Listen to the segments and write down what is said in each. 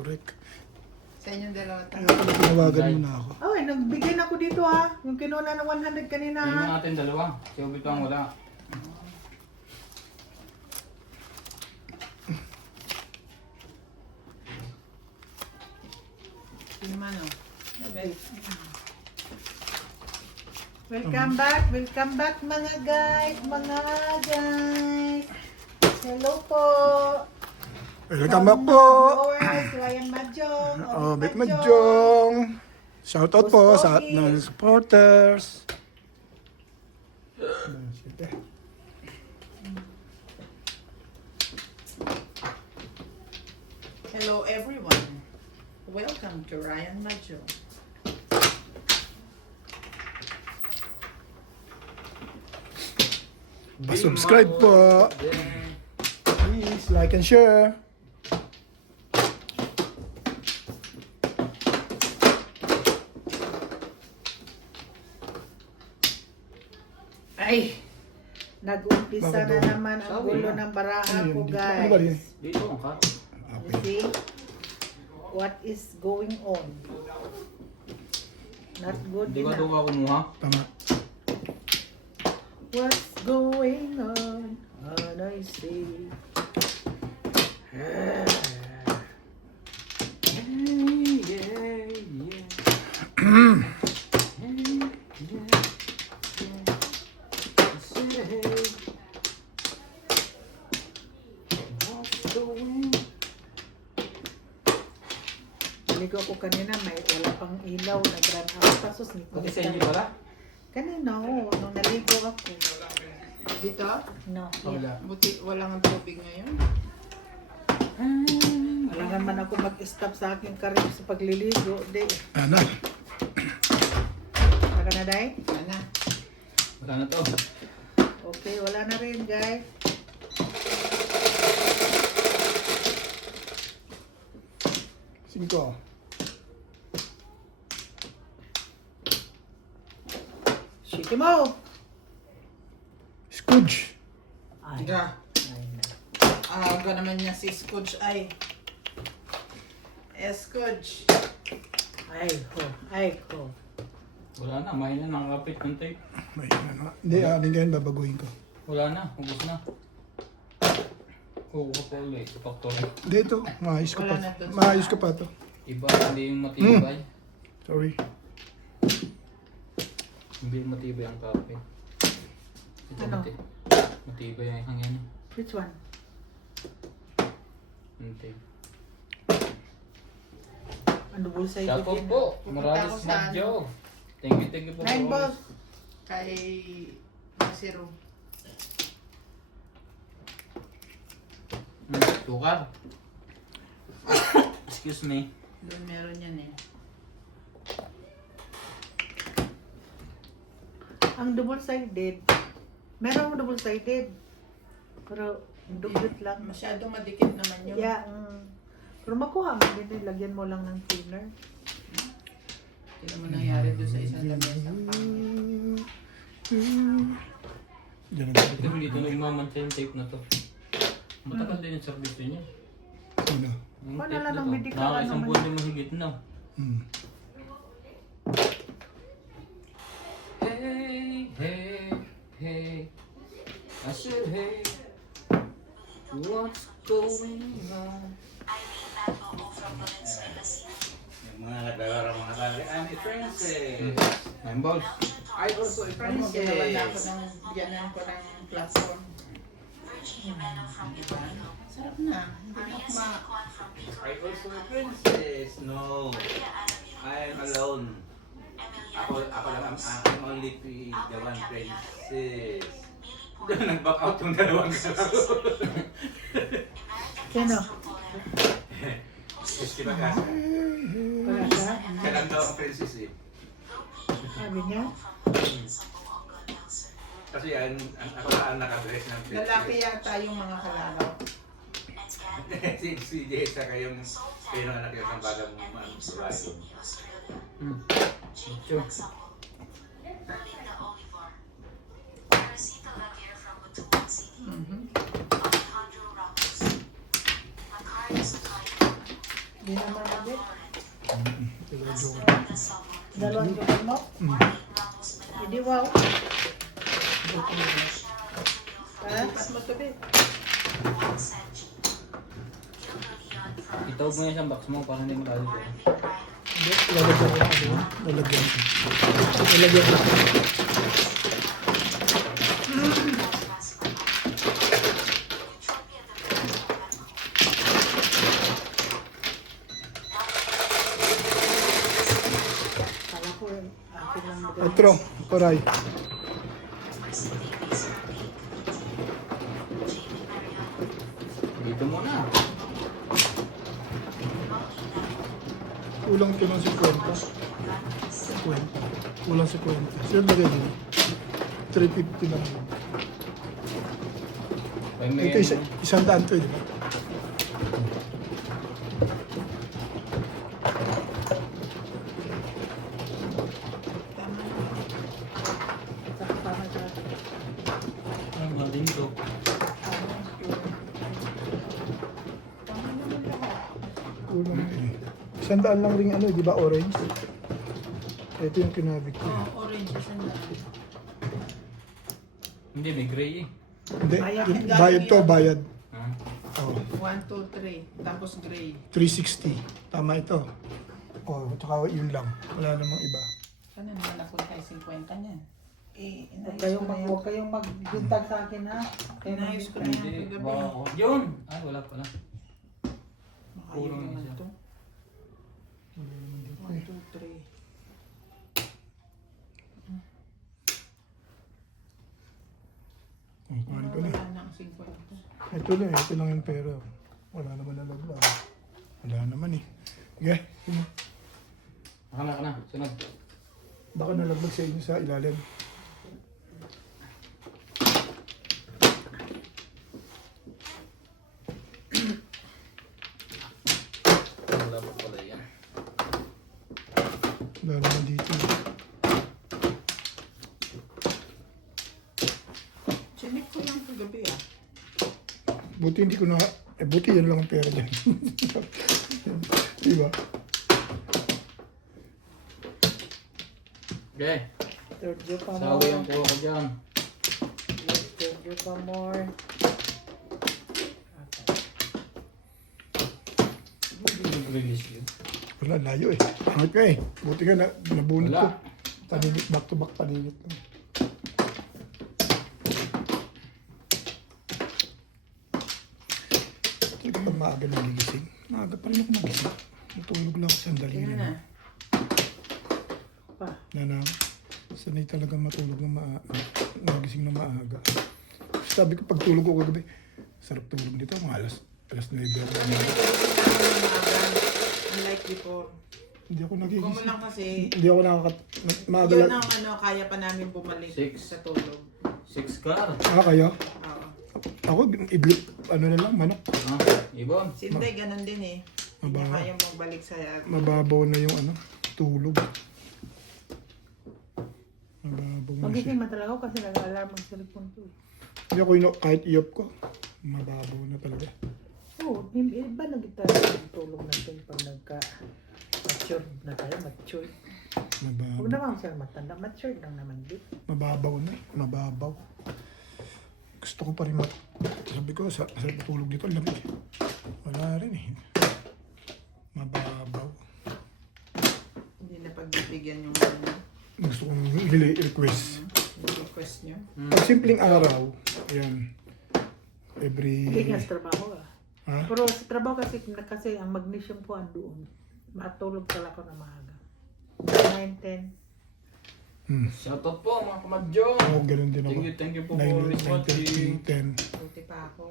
correct. Sa inyong dalawa Kaya pala tinawagan mo na ako. Oh, nagbigay na ako dito ha. Yung kinuna ng 100 kanina Yun ha. yung ating dalawa. Si Obito ang wala. Sino man o? Welcome back mga guys, Hello po. Welcome back po. Viewers, Ryan Majong. Oh, Bet Majong. Shoutout po sa ating mga supporters. Hello everyone. Welcome to Ryan Majo. Pa-subscribe po. Please like and share. Ay, nag-umpisa Bakit na daw? naman ang Sabi gulo mo. ng barahan Ano ko yun? Ano ba guys. yun? Dito ang ka. You see? What is going on? Not good Hindi ba ito enough. ka kumuha? Tama. What's going on? And I see. Naligo ako kanina, may wala pang ilaw, nag-run out. Pasos ni Pati sa inyo pala? kanina, oh, nung naligo ako. Dito? No, Wala. Buti walang tubig ngayon. wala naman ako mag-stop sa aking karir sa pagliligo. Di, Ano? saka na day? Sana. Wala na to. Okay, wala na rin guys. Cinco. Shiki mo! Scrooge. Ay, Ga. ay, na. Aga naman niya si Scooch ay. Scooch. Ay ko. Wala na. Mahina na nakakapit ng tape. May ano. Hindi, alin ngayon babaguhin ko. Wala na. Ubus na. Kukuha pa ulit. Sa factory. Hindi ito, maayos ko pa. Wala na to. Maayos ko pa to. Iba. Hindi yung matibay. Sorry. Hindi yung matibay ang kape. Ito Ano? matibay ang hangin. Which one? Yung tape. Ano bulsa ito? Shoutout po. Pupunta Morales ako sa Madjo. Thank you po. 9 for balls. always. Kay Masiro. Tukar. Excuse me. Doon meron yan eh. Ang double-sided. Meron double-sided. Pero, duplit lang. Masyadong madikit naman yun. Yeah. Pero makuha mo din, lagyan mo lang ng thinner. Hindi naman nangyari doon sa isang lamesa. Diyan ang Kasi kami dito na umamantay yung tape na to. Matagal din yung service niya. Ano? Yung Wala tape lang na ng to. medical Nakakaisang naman. buwan din mahigit na. Hmm. Hey, hey, hey. I said hey. What's going on? Yung mga naglalaro mga tali, I'm a princess. I'm balls. I also a Ano, ginawa na ako princess. ng bigyanan ko ng platform. Diba? Sarap na. Hindi na ako I also a princess. No, I'm alone. Ako lang, I'm only the one princess. Nag-back out yung dalawang kalaro. Sino? Yes, diba kasi? Wala ka? Siya lang daw ang princess eh. Sabi niya? Kasi ako lang ang nakadress ng princess. Lalaki yata yung mga kalaraw. si Jay, saka yung kayo ng anak yung bagang babae. Sure. Hindi naman ulit. Dalawa joker. Dalawang joker mo? Hindi wow. Ha? Pas mo tabi. Itawag mo yan sa box mo para hindi makali ko. Hindi, lalagyan ko lang doon. Lalagyan ko. Lalagyan ko. Kala ko yun. Akin lang magaling. Otro, koray. Dito muna. Kulang ko ng 50. 50. Kulang 50. Sir, lagay din. 350 lang. Ito isang daan to, di ba? Tama. Saka tama sa Ang galing to. Tama naman lahat. Kulang eh. Isang daan lang rin ano, di ba orange? Ito yung kinabig ko. Oh, orange is na. Hindi, may gray eh. Hindi, Bayad. bayad to, bayad. Ha? Oh, 1, 2, 3. Tapos gray. 360. Tama ito. Oh, tsaka yun lang. Wala namang iba. Ano naman napunta yung 50 niyan? Eh, Huwag kayong magbintag sa akin ha. Inayos ko na yan Hindi, kagabi. wow. Yun! Ay, wala pala. Makayos Kulang naman isa. to. 1, 2, 3. Oh, kuhanin ko na. Wala na ang 50. Ito lang yung pera. Wala naman nalaglag. Wala naman eh. Okay, yun. Hanga ka na. Sunod. Baka nalaglag sa inyo sa ilalim. Wala pa pala yan. Wala naman dito. Chinik ko lang kagabi ah. Buti hindi ko na... buti yan lang ang pera dyan. Diba? Okay. Third view pa Sawi more. ang kuha ko dyan. Third view pa more. Release yun. Wala, layo eh. Angat ka eh. Buti ka na, nabunot ko. Wala. Paninit, back to back paninit lang. Hindi ka pa maaga nagigising. Maaga pa rin ako magising. Natulog lang ako sandali Tingnan na. lang. Pa. Nanang, sanay talaga matulog na nagising na maaga. Sabi ko pag tulog ko kagabi, sarap tulog dito, mga alas 9 ako. Unlike before. Hindi ako Kung mo nagigising. lang kasi, Hindi ako maaga yun lang. ang ano, kaya pa namin bumalik 6. sa tulog. 6 car. Kayo? Oo. Ako, idlip, ano na lang, manok. Ha? Ibon. Si Inday, ganun din eh. Hindi niya Maba- kaya magbalik sa Mababaw na yung ano, tulog. Mababaw na siya. Magising man talaga ako kasi nag-alarm ang cellphone ko. Hindi ako kahit iop ko, mababaw na talaga. Oo, iba na kita yung tulog natin pag nagka-mature na tayo, mature. Mababaw. Huwag naman siya matanda, mature lang naman din. Mababaw na, mababaw. Gusto ko pa rin sabi ko, sa tulog dito, lamig. Wala rin eh. Mababaw. Hindi na pagbibigyan yung ano, Gusto kong request. request nyo. Pag simpleng araw, yan. Hindi nga sa trabaho ah. Ha? Pero sa trabaho kasi ang magnesium ko andoon. Matulog talaga ako na maaga. 9, 10. Shoutout po mga kamadyo. Oo, ganun din ako. Thank you po for always 9, watching. 10. Buti pa ako.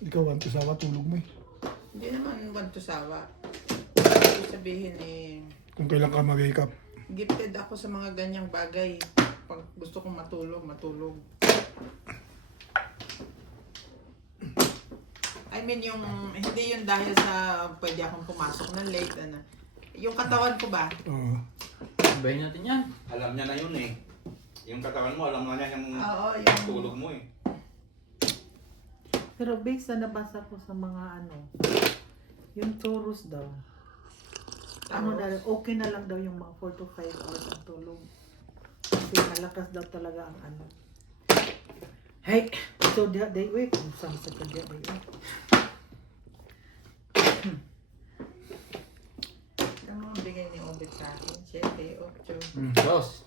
Ikaw, 1 to sawa, tulog mo eh. Hindi naman want to sawa. Ibig sabihin eh, Kung kailan ka mag-wake up. gifted ako sa mga ganyang bagay. Pag gusto kong matulog, matulog. I mean yung, hindi yun dahil sa pwede akong pumasok ng late. Ano. Yung katawan ko ba? Oo. Sabayin natin yan. Alam niya na yun eh. Yung katawan mo, alam na niya yung Oo, yung tulog mo eh. Pero based na nabasa ko sa mga ano, yung Taurus daw, ano na, okay na lang daw yung mga 4 to 5 hours ang tulog. Kasi malakas daw talaga ang ano. Hey, so day week, saan sa kanya day week? Ano ang bigay ni Obet sa akin? 7, 8. Boss.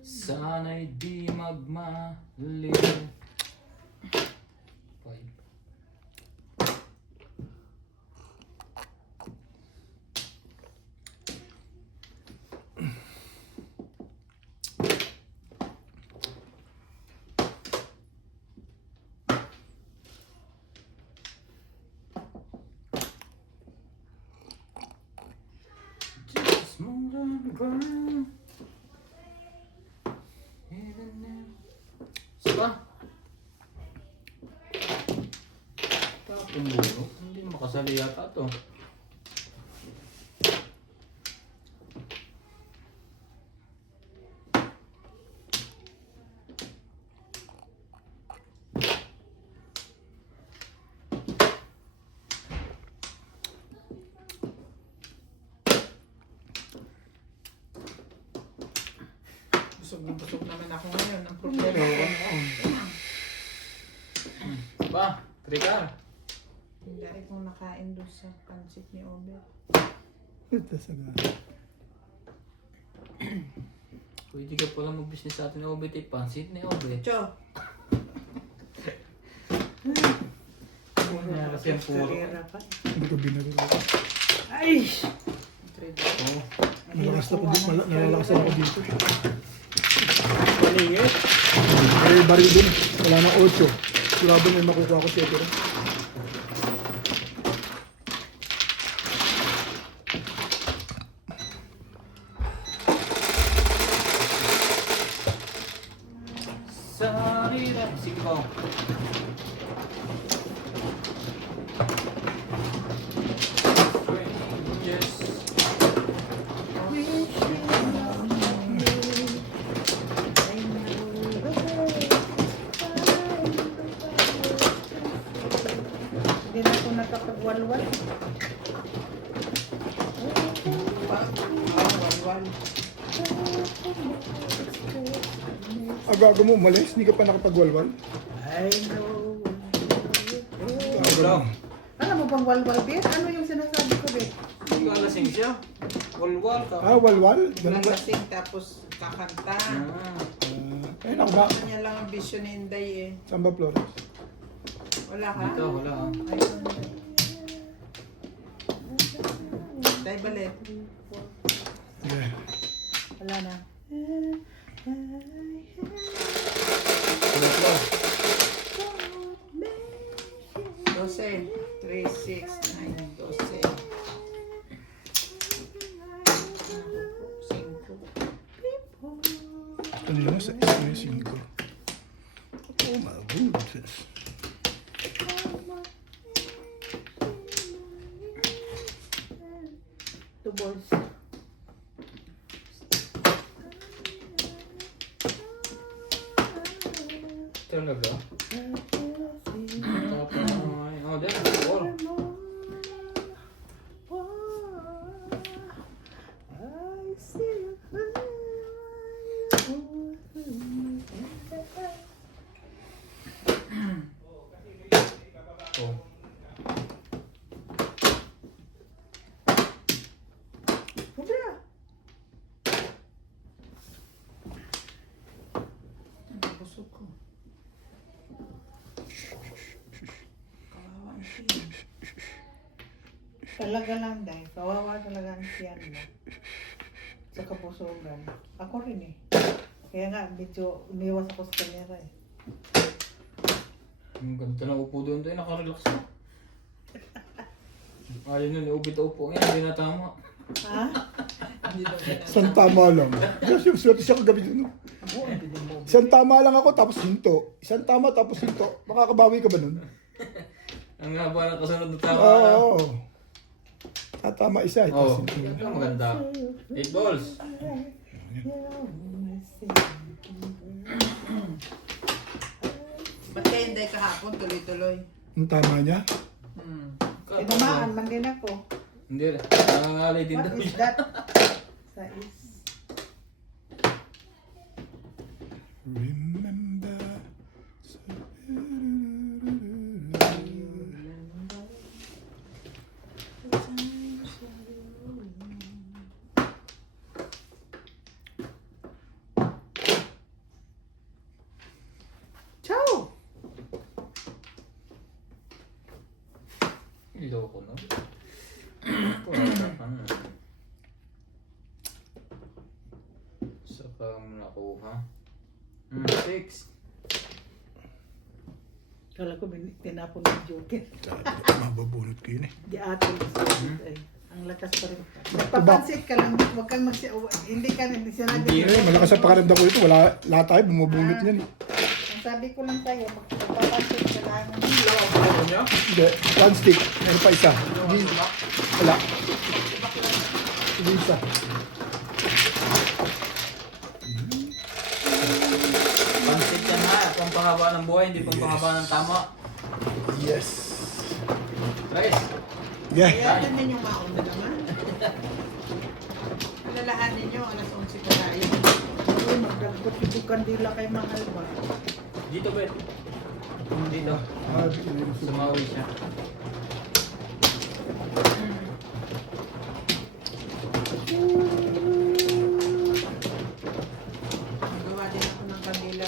Sana'y di magmaliw. 5. Just move on the ground. Saba? Tapon mo. Hindi makasali yata to. Busog naman ako ngayon. Ang problema ko. Saba? Trigger? Hindi kong nakain doon sa pansit ni Obet. Ito sa gana. Pwede ka pala mag-business sa atin ni Obet eh. Pansit ni Obet. Cho, Kasi ang puro. Karera pa. Hindi ko binaril. Ay! Oo. Nalalakas na ako dito. Maliit. May baril din. Wala na 8. Wala ba may makukuha ko 7 rin? Sa hirap. Sige ba? Yes. Hindi na ako nakapagwalwal. walwal. Agago mo umalis, hindi ka pa nakapagwalwal. I know. Agago mo. Alam mo bang walwal, Bet? Ano yung sinasabi ko, Bet? Hindi ka alasing siya. Walwal ka. Ah, walwal? Ganun ba? Lalasing tapos kakanta. Ay, naku ba? Kanya lang ang vision ni Inday eh. Saan ba, Flores? Wala ka? Dito, wala ah. Ayun. Day balet. Yeah. Wala na. Dito. 12, 3, 6, 9, 12. 5. Kanina mo sa isa 5. Oh my goodness. Two balls. Talaga? Tapos, oh, dyan. 4. Oh. Busog ko. Kawawa ang tiyan. Talaga lang, Day. Kawawa talaga ang tiyan mo. Sa kapusugan. Ako rin eh. Kaya nga, medyo umiwas ako sa kamera eh. Ang ganda na upo doon tayo, nakarelax na. Ayun nun, ubit na upo ngayon, hindi na tama. Ha? Hindi daw ganun. Isang tama lang. Kasi yung swerte siya kagabi dun. Isang tama lang ako, tapos hinto. Isang tama, tapos hinto. Makakabawi ka ba nun? Ang haba ng kasunod na tama. Oo. Tama isa, Oh, tapos hinto. ang maganda. 8 balls. Ba't kaya hindi kahapon tuloy-tuloy? Ang tama niya? Hmm. Tinamaan man din ako. Hindi rin. Nangangalay din What daw is siya. that? Sais. Remember. Ciao! Iloko no? Ano? Saka mo nakuha. 6. Kala ko tinapon ng joker. Sabi ko, mababunot ko yun eh. Di atin. Ay, ang lakas pa rin. Nagpapansit ka lang. Huwag kang hindi ka hindi sinabi. Hindi. Eh, malakas ang pakiramdam ko ito. Wala, lahat tayo bumubunot niyan eh. Ang sabi ko lang tayo, magpapansit ka lang. Ano niya? Hindi, one stick. Meron pa isa. Hindi, wala. Hindi isa. Pansit yan ha. Pampahaba ng buhay, hindi pampahaba ng tama. Yes. Guys, Yeah. Kaya yan din yung mauna naman. Alalahanin nyo, alas 11 pa tayo. Uy, magdagbot yung kandila kay Mahal ba? dito ba? Dito. Ah, bigyan na yung sumo. Sumawi siya. Magawa din ako ng kandila.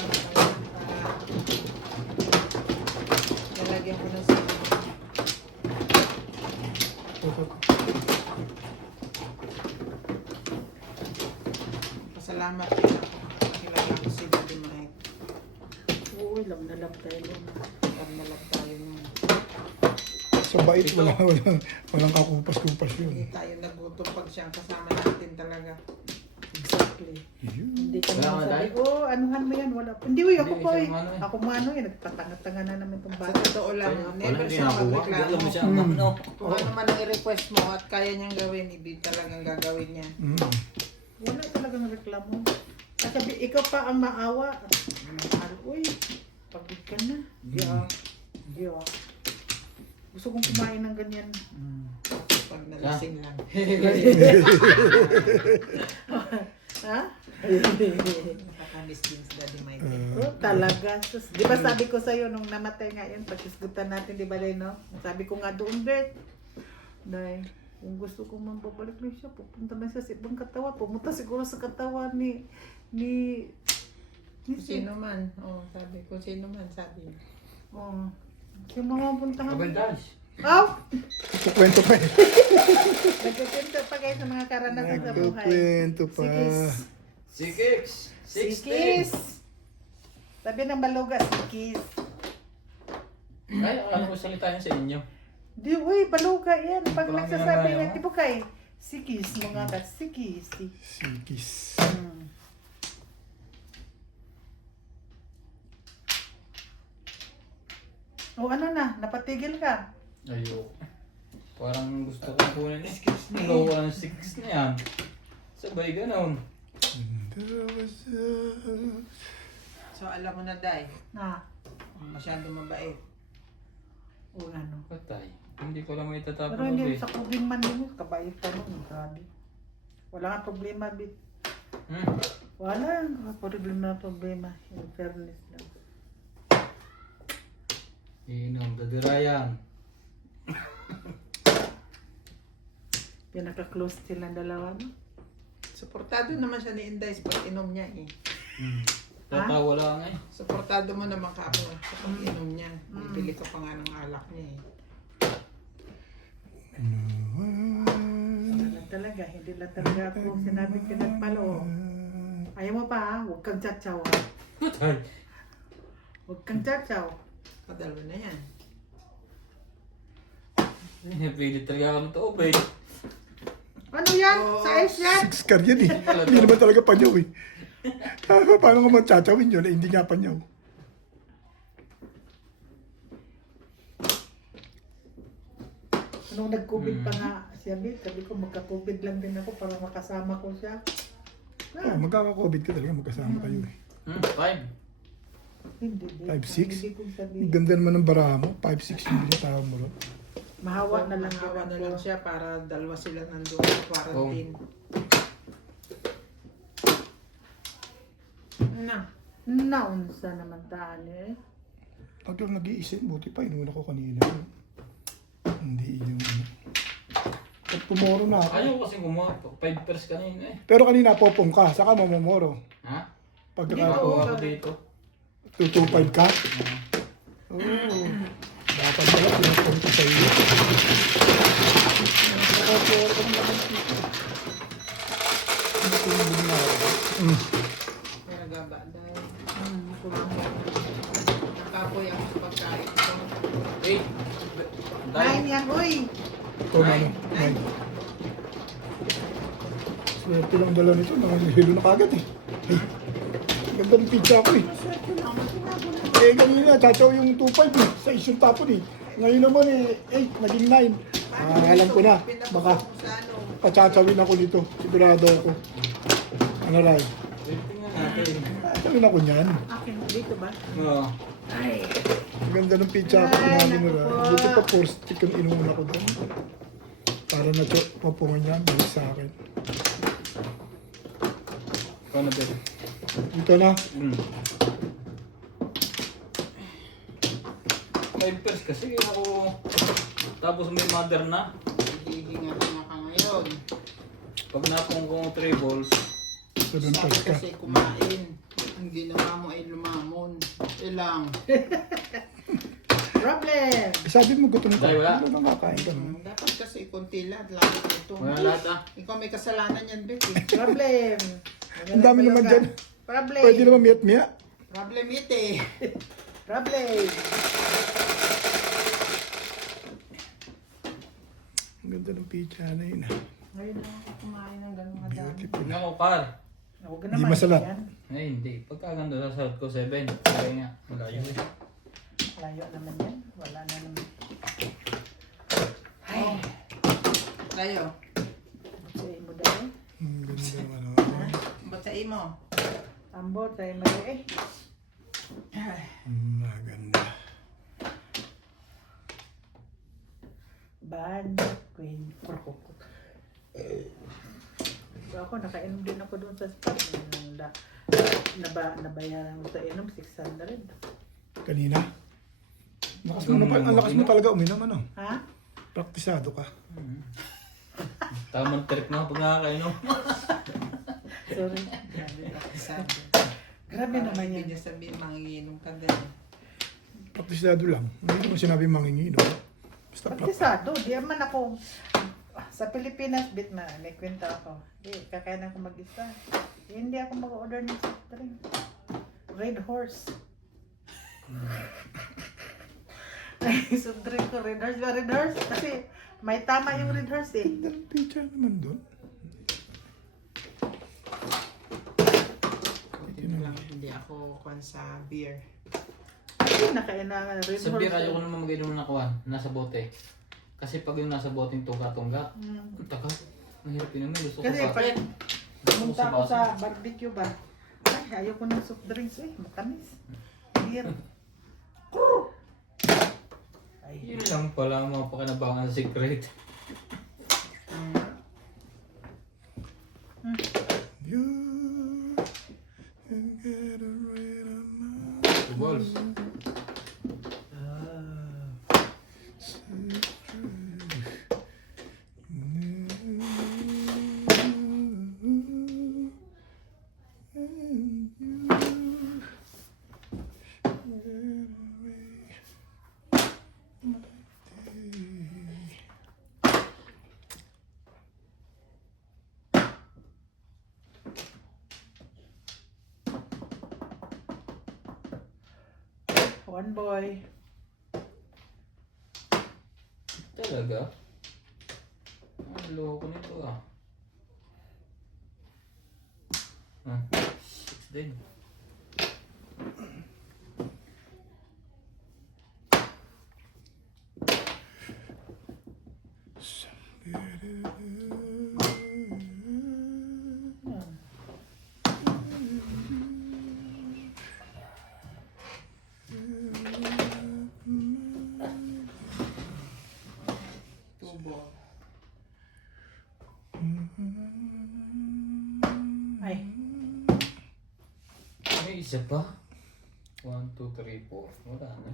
Lalagyan ko ng sili. Pasalamat din ako. Kilala ko si Daddy Mike. Oo, love na love tayo. Pag-nalab tayo nung Sa bait, walang kakupas-kupas hindi yun. tayo nagutom pag siyang kasama natin talaga. Exactly. Yun. Hindi ka Wala naman nga, sabi, Day? oh, anuhan mo yan, wala. Hindi, uy, ako Hindi, pa eh. siya umano eh. Ako mano eh, nagpatanga-tanga na naman itong Sa bata. totoo lang, never Walang siya ginagawa. magreklamo. Alam mo siya, ano? Kung ano man ang i-request mo at kaya niyang gawin, ibig talagang gagawin niya. Mm. Wala talagang reklamo. At sabi, ikaw pa ang maawa. Mahal, uy, pagod ka na. Di ah. Gusto kong kumain ng ganyan. Pag nalasing lang. Ha? Nakakamiss din si Daddy Mike. Oh, talaga. Sus, di ba sabi ko sa'yo nung namatay nga yan, pagkisgutan natin, di ba Day, no? Sabi ko nga doon, Bert, Day, kung gusto ko man babalik na siya, pupunta na siya sa ibang katawan. Pumunta siguro sa katawan ni Kung sino man. Oh, sabi ko, sino man, sabi. Oh. Yung mga puntahan. Kabandas. Oh! Kukwento pa eh. Nagkukwento pa kayo sa mga karanasan sa buhay. Nagkukwento pa. Sikis. Sikis. Sikis. Sabi ng baluga, sikis. Ay, alam ko salita niya sa inyo. Di, uy, baluga yan. Pag Parang nagsasabi yan, nga, ano? di ba kay sikis, mga ka, sikis. Sikis. Hmm. O ano na, napatigil ka? Ayoko. Parang gusto kong kunin eh. Nakuha ng 6 na yan. Sabay ganun. So, alam mo na, Day, Na, masyado mabait. o ano. Patay. Hindi ko lang may tatapos. Pero hindi sa kubing man din, kabait pa nun, grabe. Wala nga problema, bit. Wala nga problema. In fairness lang. Inom, dadirayan. Pinaka-close silang dalawa, no? Suportado naman siya ni Inday sa pag-inom niya eh. Tatawa lang eh. Suportado mo naman ka ako sa pag-inom niya. Bibili ka pa nga ng alak niya eh. Wala talaga, hindi lang talaga ako sinabing pinagpalo. Ayaw mo pa ha, huwag kang tsatsaw ha. Patay. Huwag kang tsatsaw. Padalo na yan. Pilit talaga ako ng tubig. Ano yan? Oo. Sa ice yan? Six car yan eh. Hindi naman talaga panyaw eh. Paano nga magtsatawin yun? Eh, hindi nga panyaw. Anong nag-COVID pa nga siya, Bit? Sabi ko magka-COVID lang din ako para makasama ko siya. Oh, magkaka-COVID ka talaga, magkasama kayo eh. 5. Hindi. 5'6"? Hindi ko Ang sabihin. ganda naman ng bara mo, 5'6" yung binitawag mo ron. Mahawa na lang Hawa na ako. lang siya para dalawa sila nandun sa quarantine. Na. Naunsa naman taan eh. Pag lang nag-iisip, buti pa, inuna ko kanina. Hindi yung ano. Pag tomorrow na ako. Ayaw kasi gumawa. 5 pairs kanina eh. Pero kanina popong ka, saka mamomoro. Ha? Pag Hindi naka ko. Ako dito. 225 ka? Oo. Dapat pala, pinapong ko sa iyo. Nakaporo ka naman dito. Hindi ko yung bumara. May nagaba dahil. Nakapoy ako sa pagkain ko. 8. Nine yan, uy! Ito na, ano? Nine. Swerte lang dala nito, nakahilo na kagad eh. Ay, ganda ng pizza ako eh. Eh, kanina, chachaw yung 2.5 eh. Sa isyong tapon eh. Ngayon naman eh, 8, naging 9. Alam ko na, baka Sa ano, pachachawin ako nito. Sigurado ako. Ano, Ray? Tingnan natin. Chachawin ako niyan. Akin, dito ba? Oo. Ay, Ang ganda ng pizza ako. Ay, Kumain nila. naku po. Buti pa force chicken inuuna ko doon. Para na papungan niya, balik sa akin. Paano ba? Dito na. 5 pairs kasi ako. Tapos may mother na. hihinga na ka ngayon. Pag napong ko 3 balls. 7 Sabi packs ka. kasi kumain. Ang ginawa mo ay lumamon. Ilang. problem! Eh, sabi mo gutom ka. Dahil wala. Ano nakakain ka naman? Dapat kasi konti lang. Lalo ito. Wala lahat ah. Ikaw may kasalanan yan, Becky. Problem! Ang dami naman dyan. Problem! Pwede naman miyat-miya. Problem it eh. Problem! Ang ganda ng pizza na yun. ah. Ngayon na ako kumain ng ganun madami. Beautiful. Tingnan ko par. Huwag ka Hindi naman masalat. yan. Ay hindi. Pagkaganda sa sarap ko 7. Kaya nga. Malayo eh. Layo naman yan. Wala na naman. Ay, Tayo. butsain mo dahil. Ang ganda naman. oh. Ba't sa imo? Ambo, tayo mali eh. Maganda. Ban, queen, So ako, nakainom din ako doon sa spot. Nabayaran ko sa inom, 600. Kanina? Lakas mo, ang lakas mo talaga uminom, ano? Ha? Praktisado ka. Tamang trip na pag nakakainom. Sorry. Sabi. Grabe naman Hindi yan. niya sabihin manginginom ka din. Praktisado lang. Hindi mo sinabi manginginom. Basta Praktisado, di naman ako. Sa Pilipinas, bit na, may kwenta ako. Kakain ako mag-isa. Hindi ako mag-order ng soft drink. Red Horse. Ay, soft drink ko, Red Horse. Red Horse, kasi may tama yung Red Horse eh. Ganda ng pizza naman doon. Hindi ako kwan sa beer. Ay, nakainangan Red Sa Horse. beer ayaw ko naman mag-inom ng kuwan. Nasa bote. Kasi pag yung nasa boteng tungga-tungga. Mm. Ang tagal. Mahirap inumin. Gusto ko Kasi ba? pag Gusto ko pumunta sa ako baso. sa barbecue ba, ay, ayaw ko ng soft drinks eh, matamis. Beer. Ay, Yun lang pala ang mga pakinabangan sa secret. You can get a rid of my 2 balls. one boy. Talaga? Ang loko nito ah. 6 din. Isa pa? 1, 2, 3, 4. Wala na.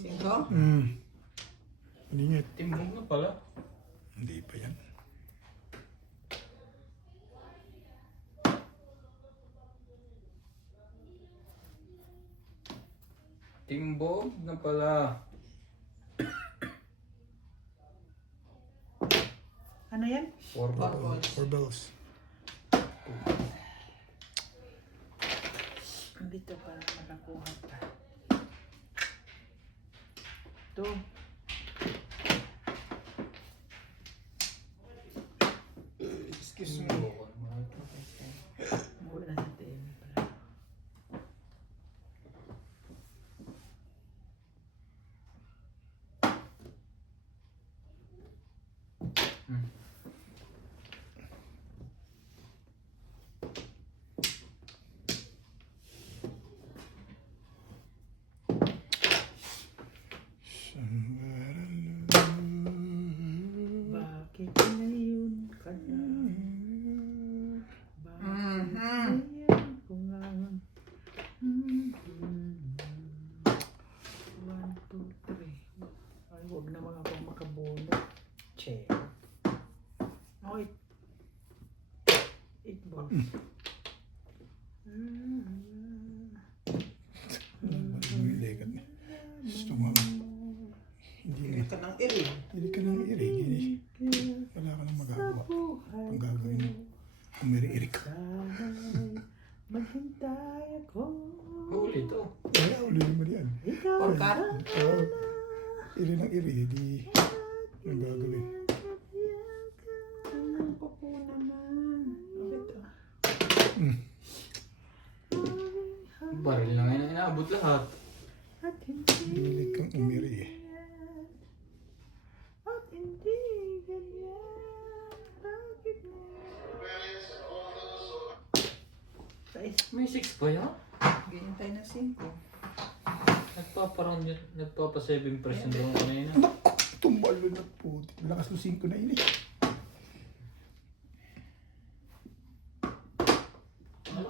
Singko? Iningit. Timbog na pala. Hindi pa yan. Timbog na pala. Ano yan? 4 ba? Balls. 4 bells. Dito para makakuha pa. Ito. Excuse me. Mula natin. Para. Bakit ngayon ka na? Bakit ngayon ko ngayon? 1, 2, 3. Ay, huwag naman akong makabono. Che. Oh, 8 balls. Yung legat niya. Gusto mo. Hindi ka ng iri. Hindi ka nang iri. Wala ka nang magagawa. Ang gagawin mo. Umiri-iri ka. Sana'y maghintay ako. Huli to. Wala, ulit mo yan. Ikaw Or ka? Oo. Iri ng iri. Hindi. Ang gagawin. Ano ko po naman? Ito. Baril na ngayon inaabot lahat. at hindi Hilig kang umiri eh. at hindi ganyan. Bakit May 6 pa yan? Ginintay na 5. Nagpaparang yun. Nagpapa 7% doon kanina. Naku, tumbalo na puti. Lakas ng 5 na ini.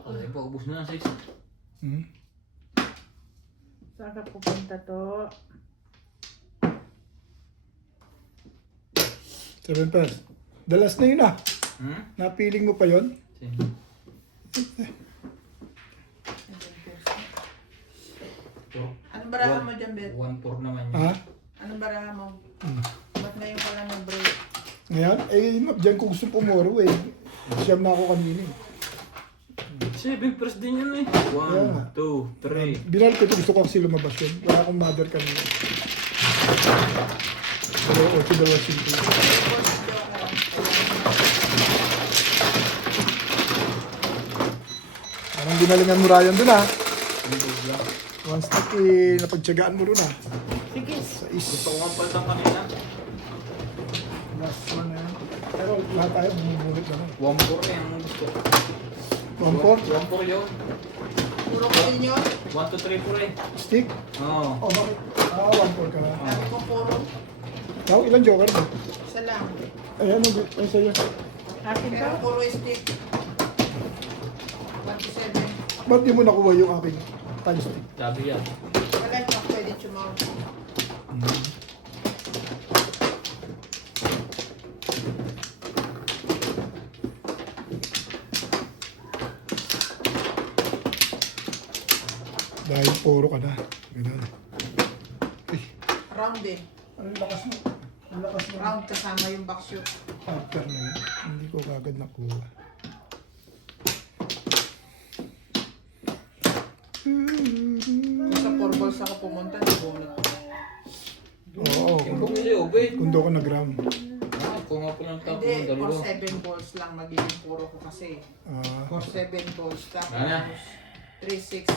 Ay, paubos na ang 6. saan ka pupunta to? 7 pesos. Dalas na yun ah. Hmm? Napiling mo pa yon? Sige. Anong barahan mo dyan, Bet? 1-4 naman yun. Ha? Anong barahan mo? Ba't ngayon ka lang nag-break? Ngayon? Eh, dyan ko gusto pumuro eh. Siyam na ako kanina eh. 7 press din yun eh. 1, Yeah. 2, 3. Binal ko ito, gusto ko kasi lumabas yun. Wala akong mother kanina. Pero 8 daw ang simple. Parang binalingan mo Ryan dun ah. One stick eh, napagtyagaan mo rin ah. Sige. Sa is. Gusto ko nga paltang kanina. Last one na yan. Pero lahat tayo bumubulit naman. 1-4 na yung gusto. 1-4? 1-4 yun. Puro ko din yun. 1, 2, 3, 4 eh. Stick? Oo. Oh, bakit? Ah, 1-4 ka na. Sabi ko puro. Ikaw, ilang joker mo? Isa lang. Ayan, ay sa'yo. Akin to? Pero puro stick. 1 to 7. Ba't di mo nakuha yung aking time stick? Sabi yan. Wala na pwede tomorrow. Dahil puro ka na. Ganun. Ay, Round din. ano yung lakas mo? Ang lakas mo. Round kasama yung back shoot. After na yun. Hindi ko kagad nakuha. Kung sa 4 balls ako pumunta, nabunot. Oo. Yung bumili obey. Kung doon ko nag-gram. Ah, kung nga po ng tapo Hindi, ng for dalawa. 7 balls lang magiging puro ko kasi. Ah, For 7 balls. Ano? Tapos 3, 6,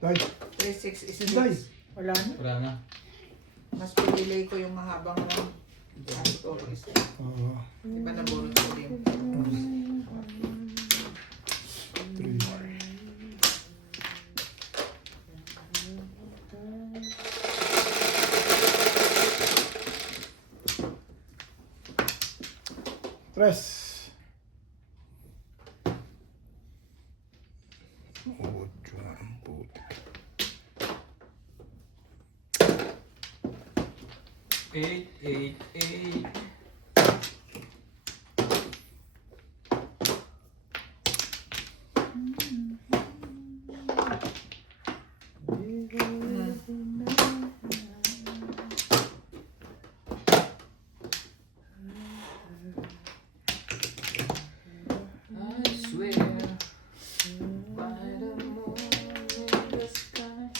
Dahil, 3-6 is Day. 6. Wala na. Wala na. Mas pinili ko yung mahabang lang. Sabi ko, Oo. di ba nabunot ko din? 3. Tres. 8 ang putik. 8, 8, 8. I swear by the moon in the sky.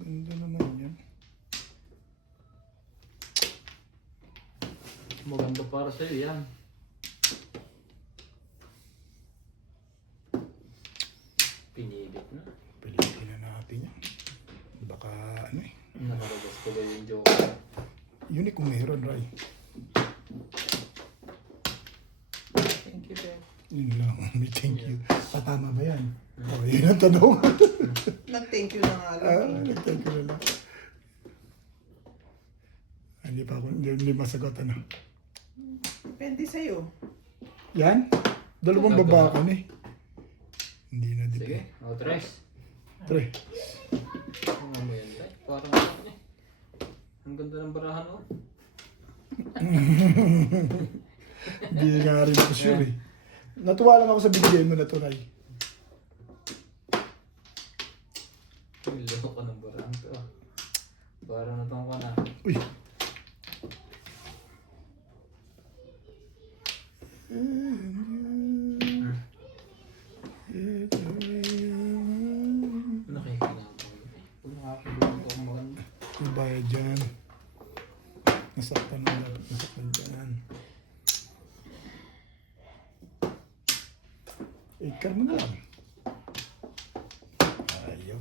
Ganda naman yan. Maganda para sa'yo yan. Pinilit na. Pilitin na natin yan. Baka ano eh. Nakalabas ko ba yung joke? Yun eh kung meron, Ray. Thank you, Ben. Yun lang. May thank you. Patama ba yan? Oh, yun ang tanong. Nag-thank you na nga lang. Thank you na lang. Hindi pa ako, hindi masagot ano. Depende sa'yo. Yan? Dalawang baba ko eh. Hindi na Sige, dito. o tres. Tre. Ano mo yan, tay? Parang ano eh. Ang ganda ng barahan, oh. Hindi nga rin ako sure eh. Natuwa lang ako sa binigay mo na to, Ray. Loko ka ng barahan to, ah. Parang natang ka na. Uy. Nakikilang ko. Kung nakakabulong ko ang maganda. Yung bayad dyan. Nasaktan na dapat nasaktan dyan. Ikar mo na lang. Ayaw.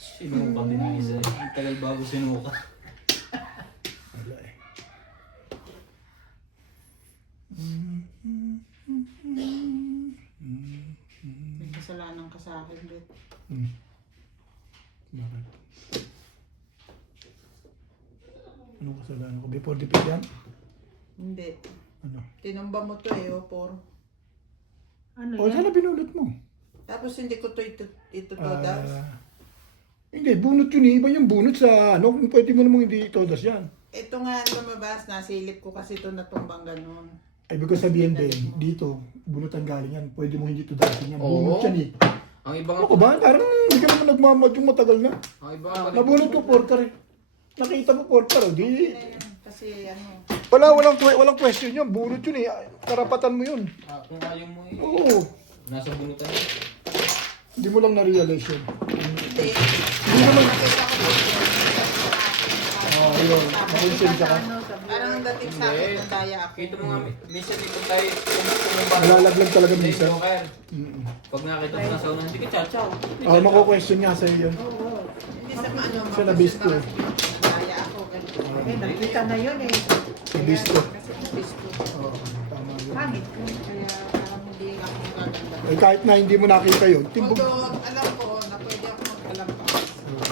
Sinuka din yung isa eh. Ang tagal bago sinuka. Wala eh. May kasalanan ka sa akin, Ben. Bakit? Anong kasalanan ko? Before the yan? Hindi. Ano? Tinumba mo to eh, Opor. Ano O, yan? sana binulot mo. Tapos hindi ko to ito Ah, todas. hindi, bunot yun eh. Iba yung bunot sa ano. Kung pwede mo namang hindi todas yan. Ito nga lumabas, nasilip ko kasi ito natumbang ganun. Ay, ibig ko sabihin din, dito, bunot ang galing yan. Pwede mo hindi todasin yan. Oo. Bunot yan eh. Ang iba nga Ano ko ba? Parang hindi ka naman nagmamad yung matagal na. Ang iba nga Nabunot ko porter eh. Nakita mo porter oh. Di, Kasi ano, walang question yun. Bunot yun eh. Karapatan mo yun. kung ayaw mo eh. Oo. Nasa bunutan. Hindi mo lang na-realize yun. hindi. Hindi naman. Nakita ko po yun. Oh, yun. Makonsensya ka. Ano, sabi Parang ang dating sa akin, nandaya ako. Kita mo nga, minsan dito tayo tumumba. Nalalaglag talaga minsan. Joker. Mm-mm. Pag nakita mo na sa unang, hindi ka chachaw. Ah, mako-question nga sa'yo yun. Hindi sa ano, Siya na-bisto eh. nandaya ako. ganun. Eh, nakita na yun eh. Sa bisto. Kasi nabisto. Oo, tama yun. Pangit. Kaya parang hindi ako magaganda. Eh, kahit na hindi mo nakita yun, timbog. Although, alam ko na pwede ako magpalampas.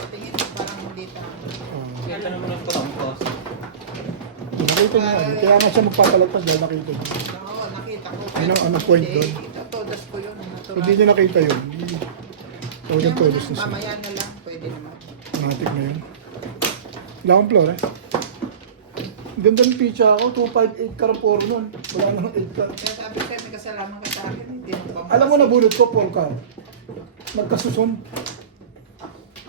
Tingin ko parang hindi tama. Kita naman ang palampas. Nakita niya yan. Kaya nga siya magpapalagpas dahil nakita niya. Oo, nakita ko. Ano point Hindi, doon? Todas ko yun. Natural. Hindi niya nakita yun. Hindi. Talagang todos na siya. Mamaya na lang, pwede naman. Matik na yun. Wala akong Flores. Ganda ng pizza ako. 258 karaporo nun. Wala nang 8 ka. Kaya sabi ko, may kasalaman ka sa akin. Hindi mo pa Alam mo na bunot ko, 4 ka. Nagkasusun.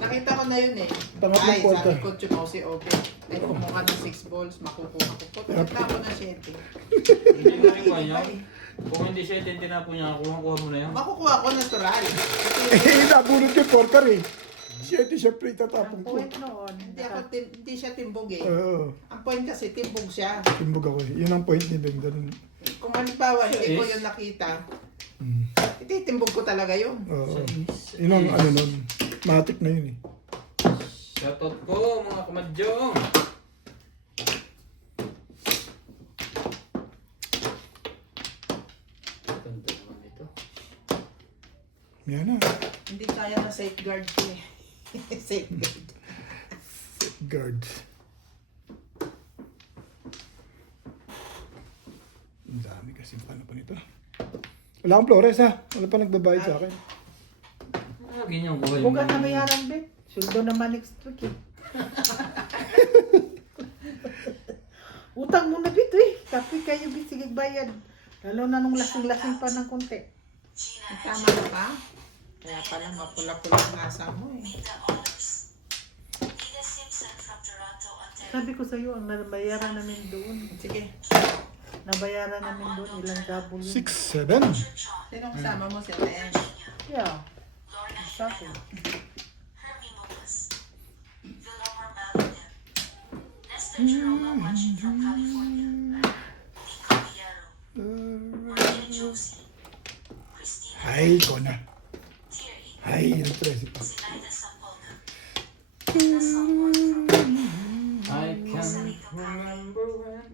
Nakita ko na yun eh. Pangatlong Ay, quarter. sabi ko, Chumose open. Ay, kumuha ng 6 balls, makukuha ko po. Nakita ko na 7. Hindi mo rin ko yan. Kung hindi siya tinapon niya, kuha mo na yan. Makukuha ko natural. Eh, nabunod yung porker eh. Siyempre itatapon Ang ko. point noon. Hindi siya timbog eh. Oo. Ang point kasi, timbog siya. Timbog ako eh. Yun ang point ni Beng. Ganun. Kung halimbawa, hindi ko Yes. yun nakita, Mm. ititimbog ko talaga yun. Oo. Yun ang ano nun. Matic na yun eh. Shoutout ko mga kamadyong. Ganda naman ito. Yan na. Hindi kaya na safeguard ko eh. Safeguard. Guard. Ang dami kasi paano pa nito. Wala akong Flores ha. Wala pa nagbabayad sa akin. Lagi niyang kuha Kung ka nabayaran, Bet. Suldo naman next week eh. Utang mo na dito eh. Kapi kayo bisigig bayad. Lalo na nung lasing-lasing pa ng konti. Tama na ba? Kaya pala mapula-pula ang asa mo eh. Sabi ko sa'yo, ang nabayaran namin doon. Sige. Nabayaran namin doon, ilang double yun. 6, 7. Sino kasama mo si Len? Yeah. Sa akin. Ay, ko na. Ay, yung 13 pa. I can't remember when.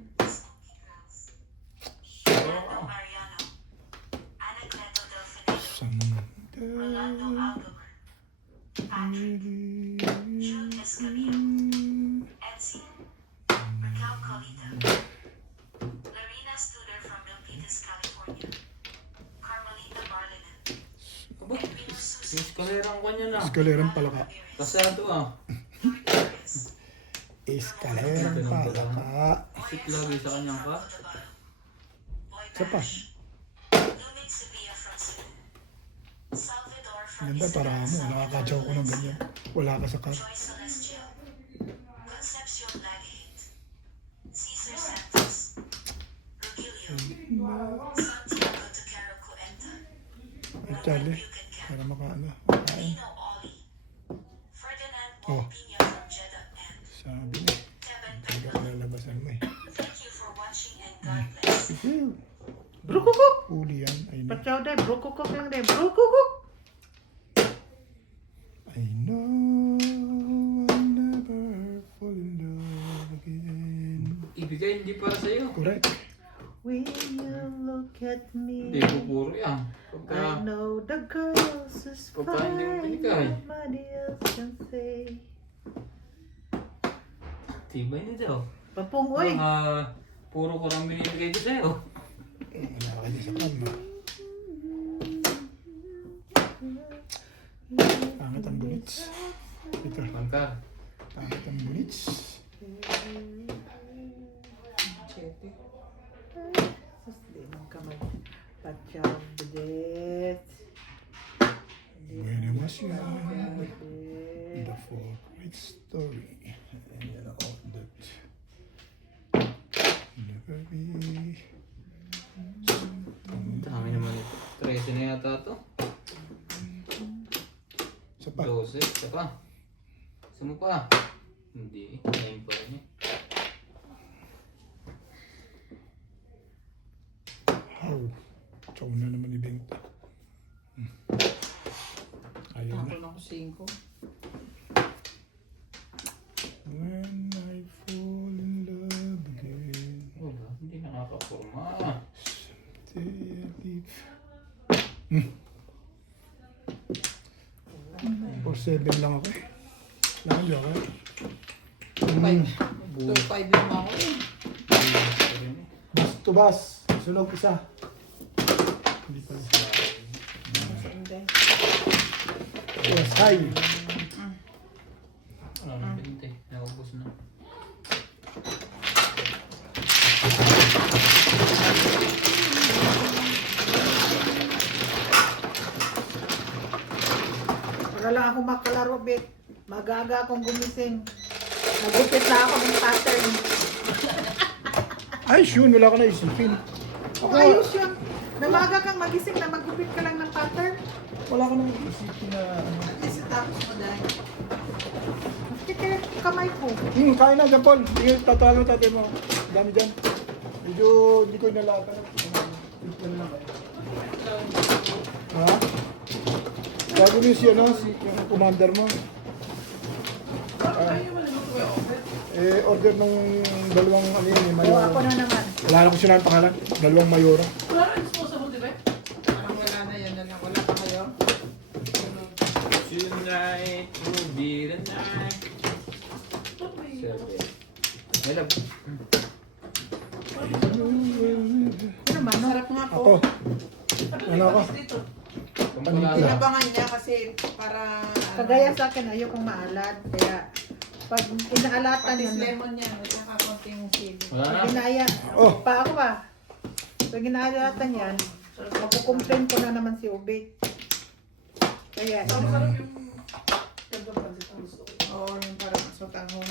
Aba, yung skalerang kanya na. Eskalerang palaka. Kasado ah. Eskalerang palaka. Sit lagi sa kanyang ka. Isa pa. Ganda para mo. Nakakatsaw ko ng ganyan. Wala ka sa car. Ay, Charlie. Para makaano. Makain. Oh. Sabi niya. Talaga kalalabasan mo eh. Phew. Brukukuk! Uli yan. I know. Patsaw day, brukukuk lang day. Brukukuk! I know I'll never fall in love again. Ibigay hindi para sa'yo. Correct. When you look at Hindi me, ko puro yan. I Pagka know the girls is Pagka hindi mo fine. binigay. Nobody else can say. tibay na daw. Papong, oy! Puro ko lang binibigay ko sa'yo. Wala ka din sa kalma. Pangit ang bullets. Ito. Bangka. Pangit ang bullets. Chete. Sus, di mo ka magpatsaw, bidet. Buena emoción. Bidet. The four great story. And all that. Never be. Dami naman ito. 13 na yata ito. Isa pa. 12. Isa pa. Gusto mo pa? Hindi. 9 pa rin eh. How? Chow na naman ni Bengta. Ayaw na. Ako lang 5. When I fall in love again. Wala. Hindi nakakaporma. For 7 lang ako eh. Lang yun ako. 2-5 lang ako eh. Bus to bus. Sunog isa. Hindi pa. Hindi. Was high. Ano na 20. Naubos na. Para lang ako makalaro, bet. Magaga akong gumising. Nagupit na ako ng pattern. Ay, yun, wala ka na isipin. Kung ayos yun, na maaga kang magising na magupit ka lang ng pattern. Wala ka nang isipin na ano. At least tapos mo dahil. Kaya kamay ko. Kain na dyan, Paul. Sige, tatawagan mo tatay mo. Dami dyan. Medyo hindi ko inalata. Ha? Bago niyo si ano, yung commander mo. Order ng dalawang ano yun, O mayora. ako na naman. Wala na ko sila ang pangalan. Dalawang mayora. Parang wala na yan na lang. Wala pa kayo? Tonight will be the night. May love. Ano ba? No? Sarap nga Ako. po. Ano ako? Pampalasa. Inabangan niya kasi para... Kagaya sa akin, ayokong maalat. Kaya pag inaalatan Patis yan, lemon yan. At saka konting sili. Wala na. pag inaya, Oh. pa ako ba? Pag inaalatan yan, makukomplain ko na naman si Ubik. Kaya, Oo, yung parang sotanghon.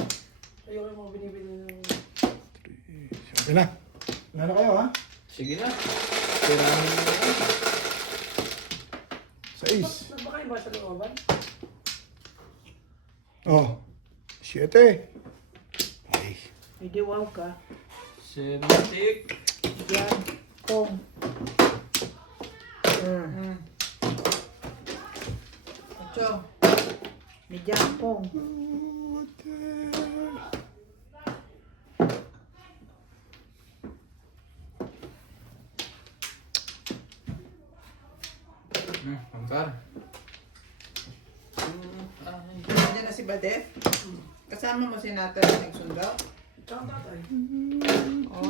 Sige na. Ano kayo ha? Sige na. Tirahan mo na. 6. Oh. 7. Okay. hindi wow ka. 70. Yan, kong. Ocho. Medyan, kong. Angkar. Nandiyan na si Badet. Kasama mo si Nata na nagsundo? Oo.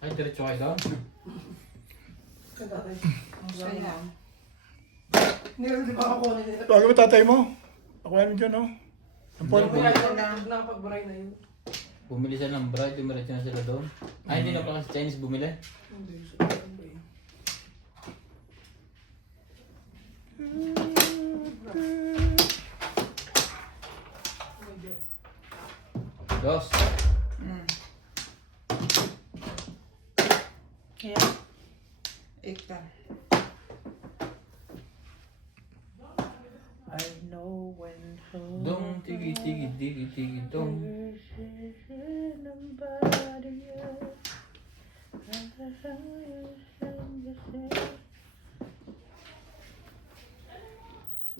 Ay, diretso kayo doon. Ang saya. Tawagan mo tatay mo. Ako namin dyan, no? Ang Paul. Bumili sila ng bride, dumiretso na sila doon. Ay, hindi na pala sa Chinese bumili. Dos. Kaya, Ika. I know when home. Dong, tigi, tigi, tigi, tigi, dong.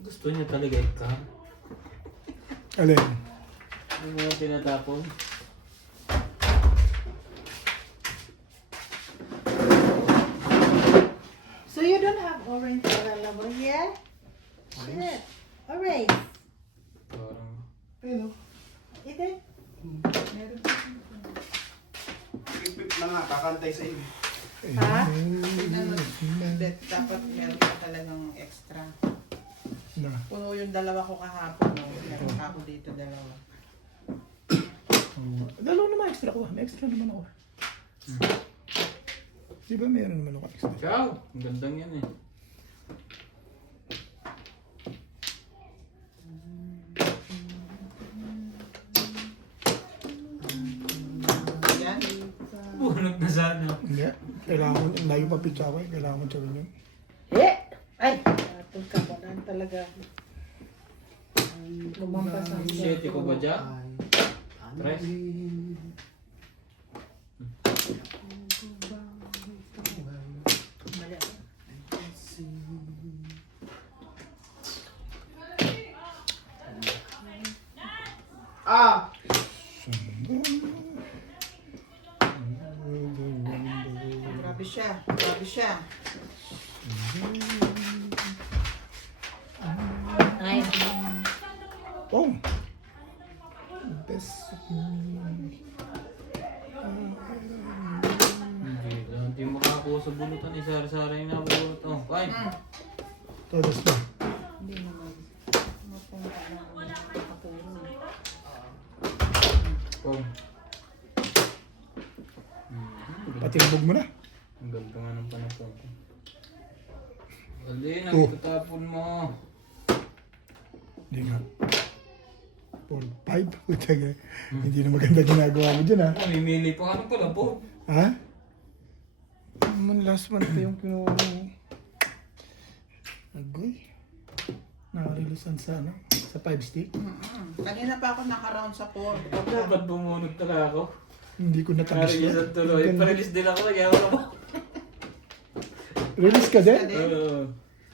Gusto niya talaga ikaw. Alin? Yung mga tinatapon. So you don't have orange available here? Shit. Orange. Parang... Ayun, no? Ito? Pipip na nga, kakantay sa iyo. Ha? Tignan mo, Badet, dapat meron ka talagang extra. Na. Puno yung dalawa ko kahapon. No? Meron pa ako dito dalawa. Dalawa naman extra ko. May extra naman ako. Di ba meron naman ako extra? Ciao! Ang gandang yan eh. Yan. Bunot na sana. Hindi. Kailangan, layo pa pizza ko eh. Kailangan ko gawin yun. Eh! Ay! Atol ka ba na talaga? Lumampas ang Siyete ko ba dyan? Tres. Mali ako. Ah! Grabe siya. Grabe siya. Ay. Oh! Best. Hindi makakuha sa bulutan eh. Sari-sari yung nabulot. Oh, fine. Todos na. Hindi naman. Mapunta na ako ng kapuro. Kom. Patimbog mo na. Ang ganda nga ng panapon ko. Alin, Oh. ang tatapon mo. Hindi nga. 4, 5. Putang, hindi na maganda ginagawa mo dyan, ha? Mamimili pa ano pala po. Ha? Last month pa yung kinuha mo. Agoy. Nakarilisan sa ano? Sa 5 stick. Kanina pa ako naka-round sa 4. Dapat bumunod talaga ako. Hindi ko natapos Narilis na. at tuloy. Pa-release din ako. Kaya ako. Release ka din?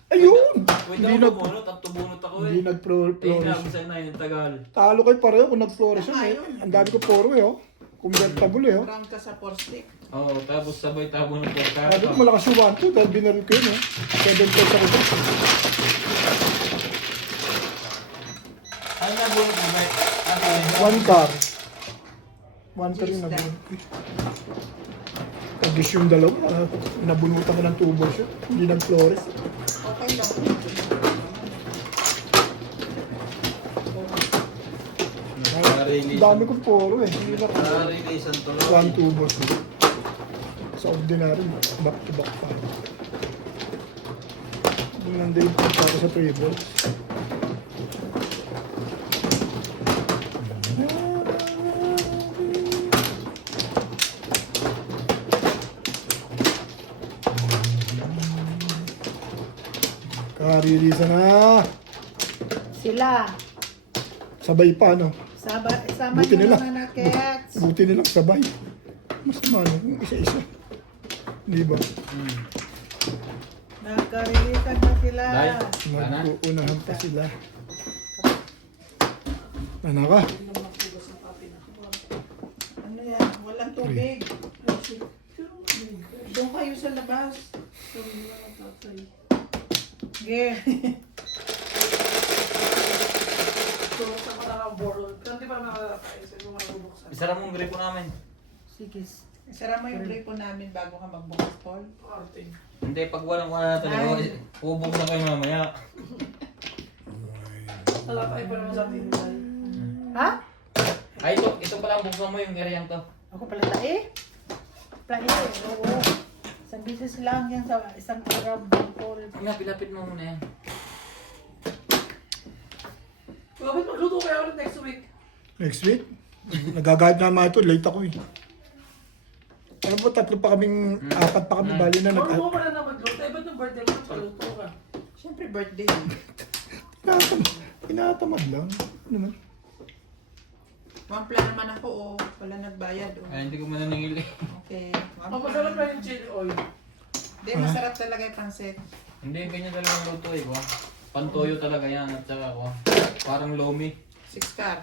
Ayun! Wait Hindi ako nag- bumunot at tubunot ako Hindi eh. Eh, nag-flourish. nabisa na yung tagal. Talo kayo pareho kung nag-flourish yun, Tama eh. yun. Ang dami ko poro eh, oh. Convertible eh, oh. Round ka sa 4 stick. Oo, tapos sabay tabo ng porka. Sabi ko malakas yung 1-2 dahil binaril ko yun, eh. 7 pesos ako dun. Ano na bunot mo ba? Ano yun? 1 car. 1 car yung nabunot ko. Pagis yung dalawa, nabunutan ko ng tubo siya. Hindi nag-flores. Okay lang. Ang dami kong poro eh. Hindi na Naka-release ang tuloy. 1 tubo siya. Sa ordinary, back to back pa. Nandun yung punta ko sa tables. Karirisa na. Sila. Sabay pa, no? Sama Buti nyo nila. naman na kets. Buti nilang sabay. Masama, no? Yung isa-isa. Di ba? Nagkarilitan na sila. Dai. Sana. Mag-uunahan pa sila. Ano ka? Ano yan? Walang tubig. Doon kayo sa labas. Sige. Isara mo ang gripo namin. Sige. Isara mo yung gripo namin bago ka magbukas, Paul. Hindi, pag walang wala talaga, ubuksan kayo mamaya. Ha? Ay, ito pala ang buksan mo yung area to. Ako pala tae? Tae, oo. Isang bisis lang yan sa isang araw. Paul. Lapit mo muna yan. Bakit magluto kaya ulit next week? Next week? Nagagahit na ito. Late ako eh. Ano po, 3 pa kaming, 4 pa kami. Bali na Marunong nag- mo pala na magluto. Eh, ba't yung birthday mo paluto ka? Siyempre, birthday. Tinatamad lang. Ano man? Wampla naman ako, oh. Wala nagbayad, oh. Ay, hindi ko mananingil eh. Okay. Ang masarap na yung chili oil. Hindi, masarap talaga yung pansit. Hindi, ganyan talaga ang luto eh. Ko. Pantoyo talaga yan at saka ko. Parang lomi. 6 car.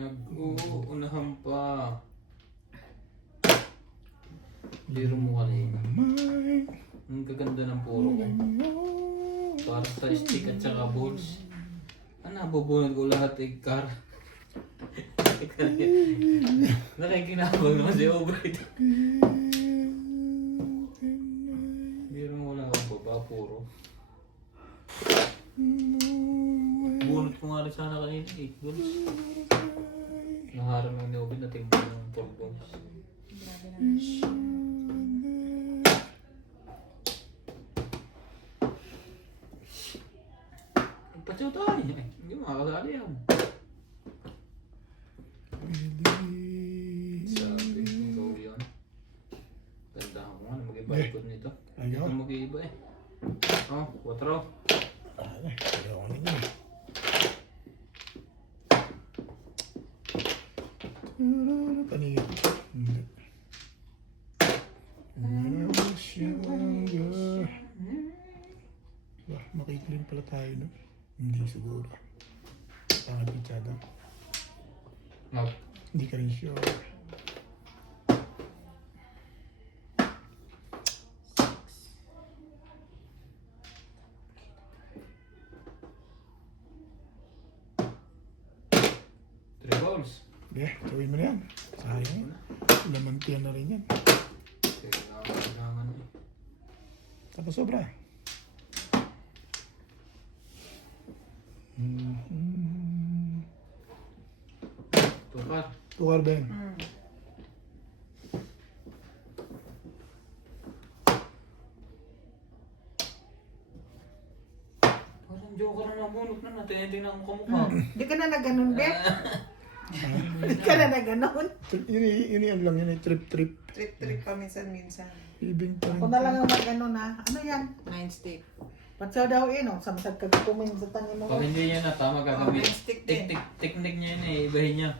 Nag-uunahan pa. Biro mo kanina. Ang gaganda ng puro ko. Para sa stick at saka balls. Ano, bubunod ko lahat eh, car. Nakikinabang naman si Obert. Biro mo lang ako pa, puro. Bunot ko nga rin sana kanina eh, balls. Naharang ng Obert na tingnan ng 4 balls. Patsaw tayo eh. Hindi makakasali yan. Sabi, ikaw yun. Tandaan ko nga na mag-iba ikot nito. Hindi Ayaw. ko mag-iiba eh. Oh, 4. Ayaw ko na yun. Paningin. Hindi. Makikilin pala tayo, no? Hindi siguro. Pangapitsada. Oh. Hindi ka rin sure. Three balls. Yeah, gawin mo na yan. Sayang. Lamantian na rin yan. Kailangan eh. Tapos sobra. Tukar. Tukar ba yun? Parang joker na nabunot na natin. Tingnan ko kamukha. Di ka na na ganun, Bet? Di ka na na ganun? Yun yung lang yun, trip-trip. Trip-trip pa minsan-minsan. Ibig pa rin. Ako na lang ang mag-ano na. Ano yan? 9 stick. Patsaw daw yun, oh. Samasag kagkumin sa tangin mo. Pag hindi niya na tama gagamit. Oh, stick din. Technique niya yun eh. Ibahin niya.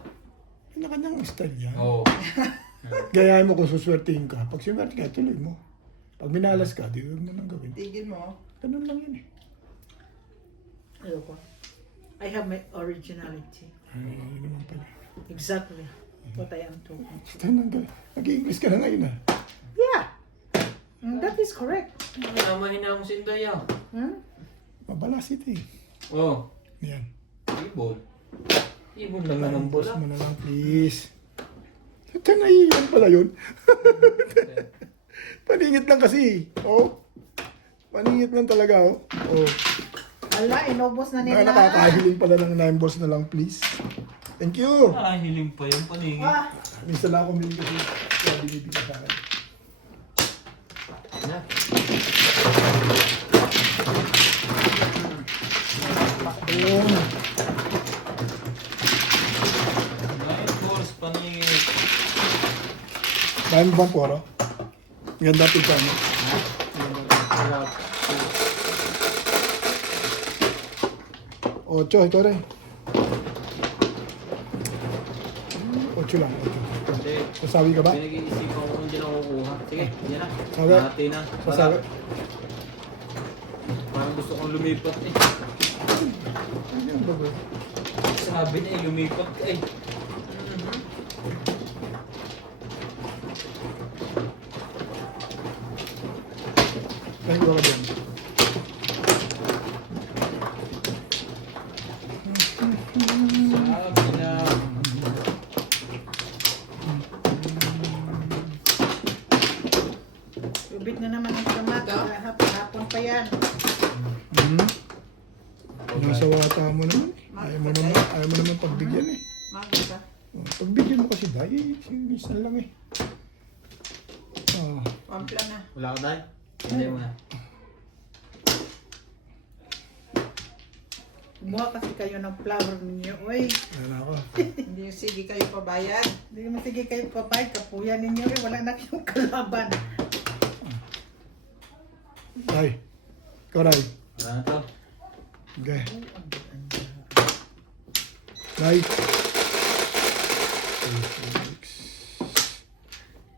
Kanya-kanyang style yan. Oo. Gayahin mo kung suswertihin ka. Pag swerte ka, tuloy mo. Pag minalas ka, di huwag mo nang gawin. Tigil mo. Ganun lang yun eh. Ayoko. I have my originality. Ay, yun naman pala. Exactly what I am doing. Nag-i-English ka na ngayon ah. Yeah. That is correct. Namahin na akong sinday ah. Hmm? Mabalas ito eh. Oo. Yan. Ibon. Ibon lang naman Boss pala. mo na lang please. Ito na yun pala yun. Paningit lang kasi. Oh. Paningit lang talaga oh. Oh. Ala, inubos na nila. Nakakahiling pala ng 9 balls na lang please. Thank you. Ah, hiling pa yung paningin. Ah, Minsan lang ako mili kasi kaya binibigay sa akin. Na. Ayun. Nine balls paningin. Dahil mo bang poro? Ganda pizza mo. Sarap. 8, ikaw rin. 8 lang, 8. Hindi. Sasabi ka ba? Pinag-iisipan ko kung dyan ako kukuha. Sige, yan na. Sabi. Hati na. Sasabi. Parang gusto kong lumipat eh. Ano ba ba? Sabi niya eh, lumipat ka eh. Thank you ka dyan. Sabi na. ubit na naman ang kamat. Hapon pa yan. Nasa wata mo naman. Ayaw mo naman pagbigyan eh. Mago ka. Oh, pagbigyan mo kasi dahil minsan lang eh. Oh. Pampla na. Wala ka dahil? Hindi mo na. Kumuha kasi kayo ng flower ninyo. Uy, Ayan ako. Hindi sige kayo pabayad. hindi naman sige kayo papay. Kapuyan ninyo eh. Wala na kayong kalaban. Ray. Ikaw Ray. Wala na to. Okay. Ray.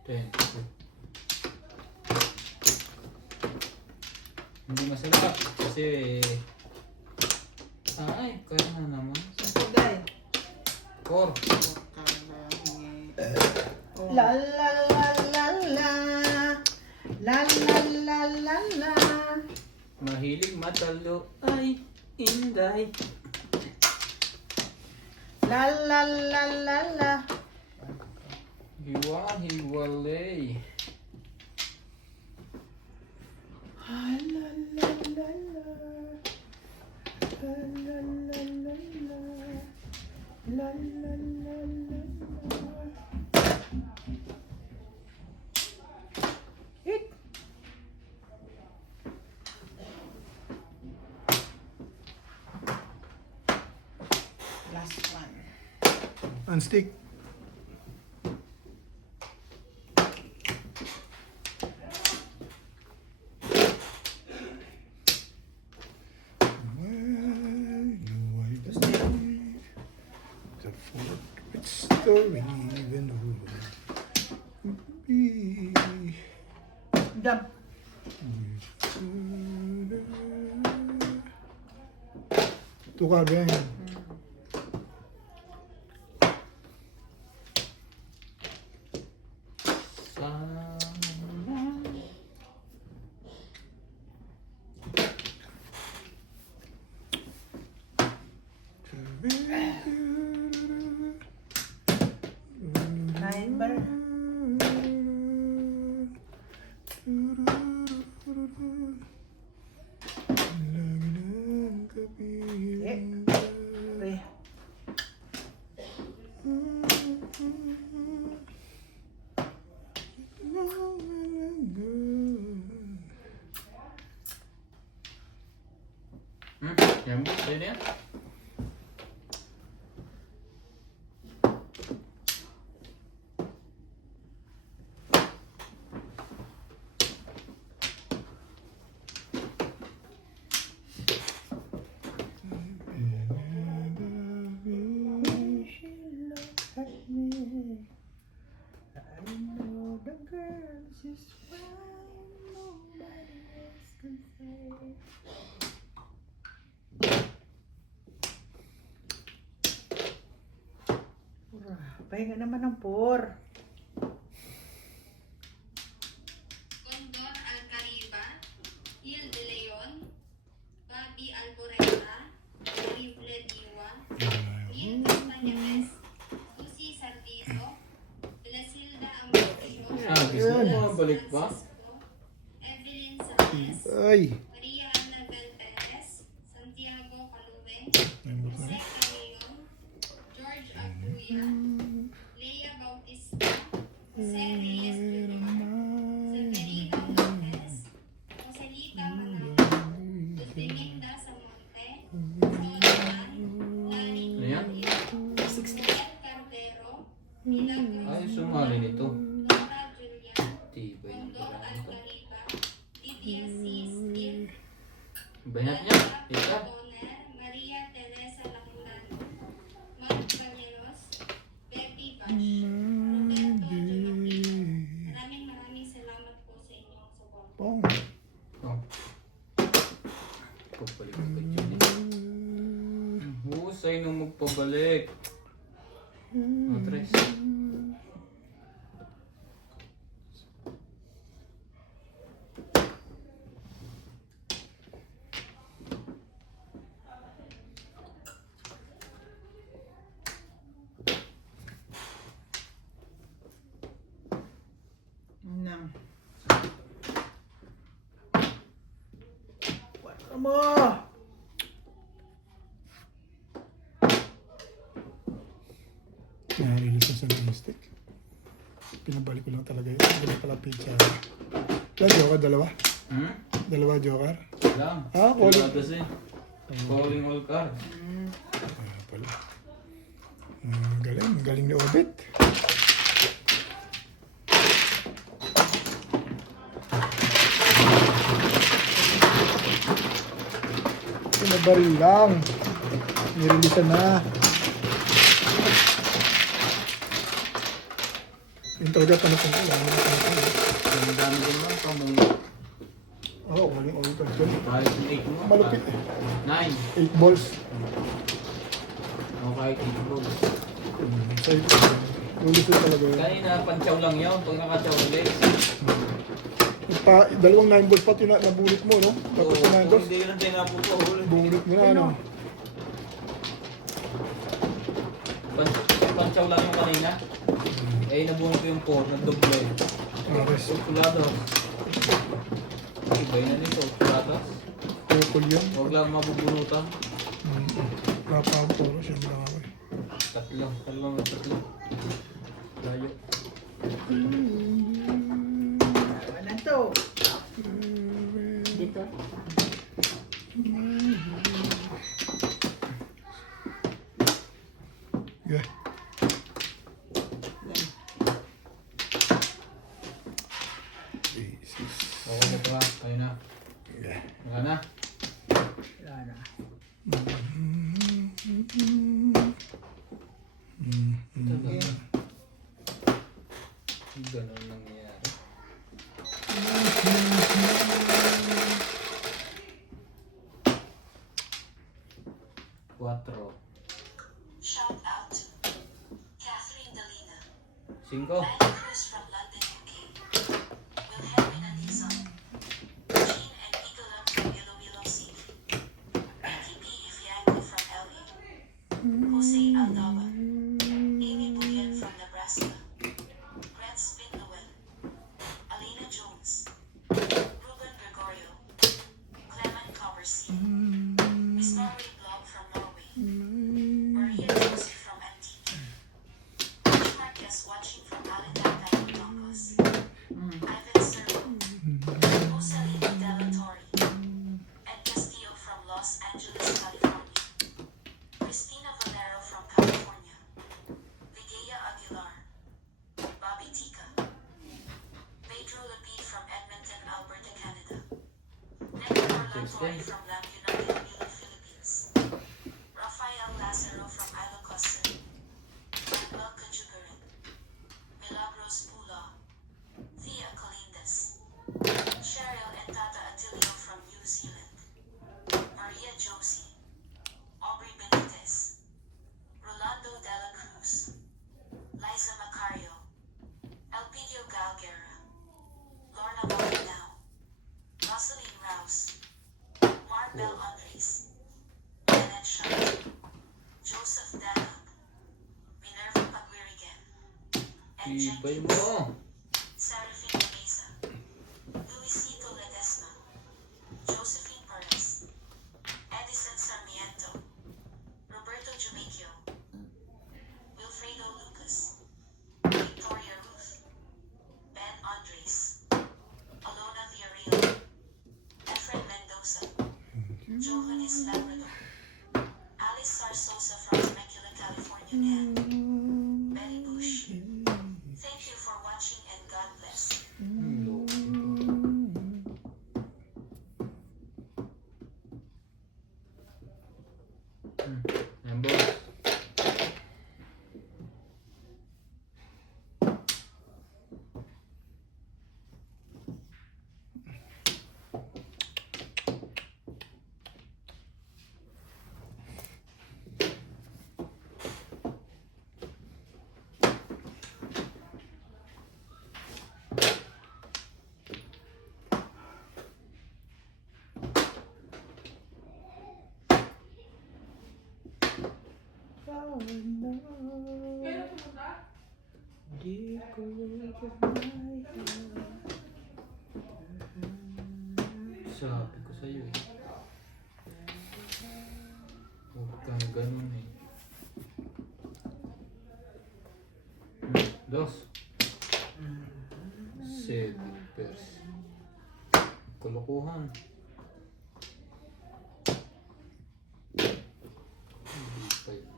10. Hindi masarap kasi ay, kaya na naman. Suday. 4. La la la la la. La la la la la. Mahilig matalo ay inday. La la la la la. Hiwa-hiwalay. La la la la la. La la la la la. La la la la la. Hit. Last one. Unstick. Story even Jump. Tukar ba yan? Nine bar. Pre. Yan mo, sa'yo na yan. I know the girl is fine, nobody else can say. Pahinga naman ng por. Condor Alcariba, Il de Leon, Bobby Alboreta, Rivle Diwa, Ian Castañares, Lucy Sardizo, Blasilda Ambrosio, Gusto mo balik pa? Francisco, Evelyn Sanchez, Ay. Maria Annabel Perez, Santiago Caluveng, Ay, Jose Carrillo, George Acuya, Leia Bautista, Jose Reyes Jr., Severino Lopez, Joselita Manalo, Desdeminda Samonte, Soliman, Lani Ano yan? Miguel Cardero, Milagros, Ay, sumali nito. Nora Julian, Tibay ng Condor parang to. Alcariba, Lydia C. Steele, Banat niya. Ika. Bonner, Maria Teresa Lacundano, Mark Bañeros, Betty Bash, Roberto Jonathan. Maraming salamat po sa inyong suporta. Pong. Oh. Pagbalik ko yun eh. Husay nung magpabalik. O, Tres. Nang. Ano mo? Narilis na sa stick. Pinabalik ko lang talaga yun. Hindi pala pizza. Ilan joker? Dalawa? Hmm? Dalawa joker? Lang. Ah, calling. Wala kasi. Calling all card. Kaya pala. Galing. Galing ni Obit. Pinabaril lang. Nirilisan na. Yung talaga tanong ko lang. Ang dami din man. Pamang Oo, galing Obit. Galing. kahit 8 mo. Malupit eh. 9. 8 balls. O kahit 8 balls. Sa'yo. Lulusot talaga yun. Kanina, pantsaw lang yun. Pag nakatsaw ulit. Dalawang 9 balls pati na nabunit mo, no? Tapos Oo, 9 balls. hindi yun ang tinapupo. Bunit mo na, ano? Pantsaw lang yung kanina. Eh, nabunod ko yung 4. Nagdoble. Ares. Pulados. Ibay na nito. Pulados. Purple yun. Huwag lang mabubunutan. Napapuro siya lang ako eh. Tatlo. Layo. Ano to? Dito. Yeah. Jesus. Oo na ba? Kayo na. Yeah. Wala na. Wala na. Talaga. Ganun nangyayari. Quatro. Shout out to Catherine Dalina, 5. Annie Cruz from London, UK, Wilhelmina Dizon, Jean and Nicola from Iloilo City, Becky P. Ifyanco from LA, Jose Aldaba, Amy Buyan from Nebraska, Brett Spinowel, Alina Jones, Ruben Tori from Laguna Iloilo, Philippines. Rafael Lazaro from Ilocos, Manuel Kajugarin, Milagros Pula, Thea Colindas, Cheryl and Tata Atilio from New Zealand, Maria Josie, Aubrey Benitez, Rolando Dela Cruz, Liza Macario, Elpidio Galguera, Lorna Marinao, Rosaline Rouse, Marbel Andres, Janet Shutt, Joseph Danab, Minerva Pagwirigan, and Ibay Jenkins, mo. Serafina Mesa, Luisito Ledesma, Josephine Perez, Edison Sarmiento, Roberto Jumicchio, Wilfredo Lucas, Victoria Ruth, Ben Andres, Alona Villarreal, Efren Mendoza, Johannes Labrador, Alice Sarsosa from Temecula, California, and Betty Bush. Thank you for watching and God bless. Ayan, boss. Kailan pumunta? Sabi ko sa'yo eh. Huwag kang ganun eh. Dos. 7 pers. Kalokohan. Hindi pa yun.